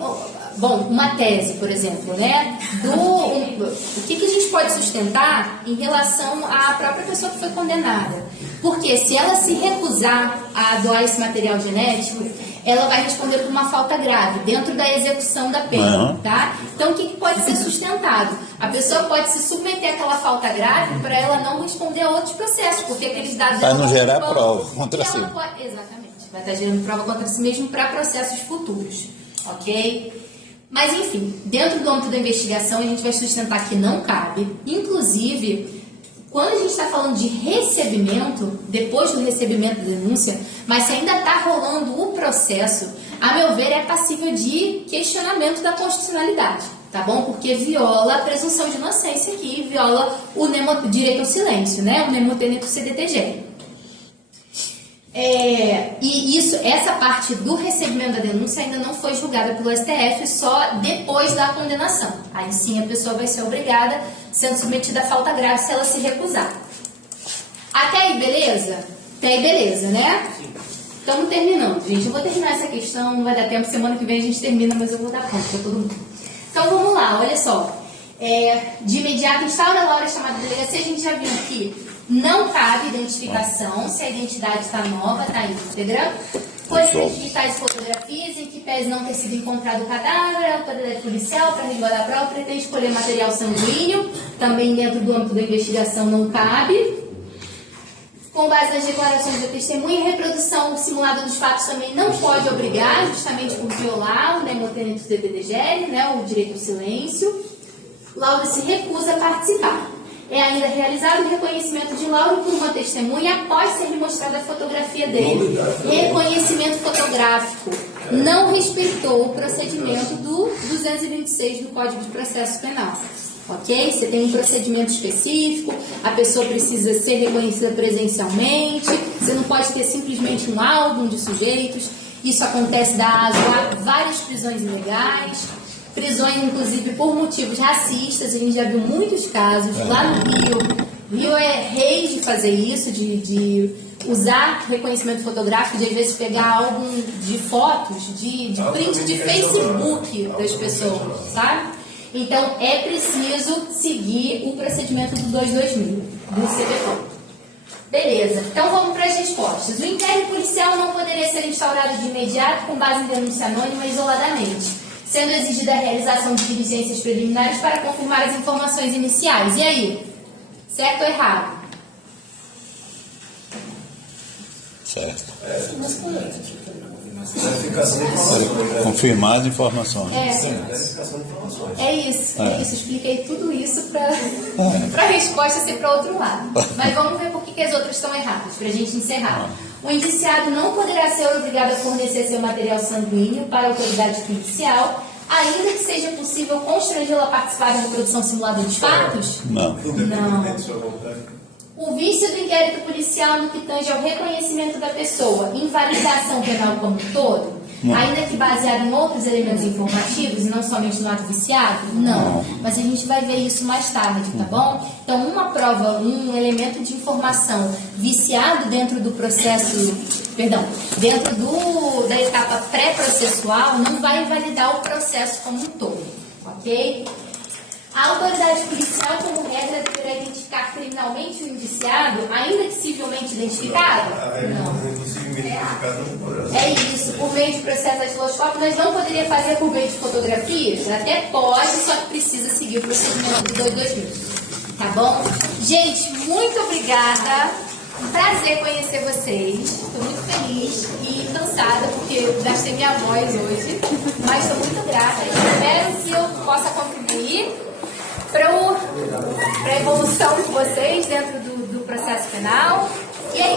Bom, uma tese, por exemplo, né? O que a gente pode sustentar em relação à própria pessoa que foi condenada? Porque se ela se recusar a doar esse material genético, ela vai responder por uma falta grave, dentro da execução da pena, tá? Então, o que pode ser sustentado? A pessoa pode se submeter àquela falta grave para ela não responder a outros processos, porque aqueles dados... Para não gerar prova contra si. Exatamente. Vai estar gerando prova contra si mesmo para processos futuros, ok? Mas, enfim, dentro do âmbito da investigação, a gente vai sustentar que não cabe. Inclusive, quando a gente está falando de recebimento, depois do recebimento da denúncia, mas se ainda está rolando o processo, a meu ver, é passível de questionamento da constitucionalidade, tá bom? Porque viola a presunção de inocência aqui, viola o direito ao silêncio, né? O nemo tenente CDTG. E essa parte do recebimento da denúncia ainda não foi julgada pelo STF, só depois da condenação. Aí sim a pessoa vai ser obrigada, sendo submetida a falta grave, se ela se recusar. Até aí, beleza? Até aí, beleza, né? Estamos terminando, gente. Eu vou terminar essa questão, não vai dar tempo, semana que vem a gente termina, mas eu vou dar conta para todo mundo. Então vamos lá, olha só. De imediato, instaura a Laura chamada de delegacia, a gente já viu que não cabe identificação, se a identidade está nova, está íntegra. Coisas digitais e fotografias, em que pese não ter sido encontrado o cadáver, a autoridade policial, para resguardar a prova, pretende escolher material sanguíneo, também dentro do âmbito da investigação não cabe. Com base nas declarações da testemunha, reprodução simulada dos fatos também não pode obrigar, justamente por violar o nemotenente do DPDGL, né, o direito ao silêncio. Laura se recusa a participar. É ainda realizado o reconhecimento de Lauro por uma testemunha após ser mostrada a fotografia dele. Reconhecimento fotográfico. Não respeitou o procedimento do 226 do Código de Processo Penal. Ok? Você tem um procedimento específico, a pessoa precisa ser reconhecida presencialmente, você não pode ter simplesmente um álbum de sujeitos. Isso acontece a várias prisões ilegais. Prisões, inclusive, por motivos racistas, a gente já viu muitos casos lá no Rio. O Rio é rei de fazer isso, de usar reconhecimento fotográfico, de às vezes pegar álbum de fotos, de print de Facebook das pessoas, sabe? Então, é preciso seguir o procedimento do 22000, do CPP. Beleza, então vamos para as respostas. O inquérito policial não poderia ser instaurado de imediato com base em denúncia anônima isoladamente, sendo exigida a realização de diligências preliminares para confirmar as informações iniciais. E aí? Certo ou errado? Certo. Verificação de informações. Confirmar as informações. É isso. Expliquei tudo isso para a resposta ser para outro lado. Mas vamos ver por que as outras estão erradas, para a gente encerrar. O indiciado não poderá ser obrigado a fornecer seu material sanguíneo para a autoridade policial, ainda que seja possível constrangê-lo a participar da reprodução simulada dos fatos? Não. O vício do inquérito policial no que tange ao reconhecimento da pessoa, invalidação penal como um todo, ainda que baseado em outros elementos informativos e não somente no ato viciado? Não. Mas a gente vai ver isso mais tarde, tá bom? Então, uma prova, um elemento de informação viciado dentro do processo, dentro da etapa pré-processual, não vai invalidar o processo como um todo, ok? A autoridade policial, como regra, deverá identificar criminalmente o indiciado, ainda que civilmente identificado? Não. É isso. Por meio de processo datiloscópio, nós não poderíamos fazer por meio de fotografias? Até pode, só que precisa seguir o procedimento do 22000. Tá bom? Gente, muito obrigada. Um prazer conhecer vocês. Estou muito feliz e cansada, porque gastei minha voz hoje. Mas estou muito grata. Espero que eu possa contribuir para a evolução de vocês dentro do processo penal.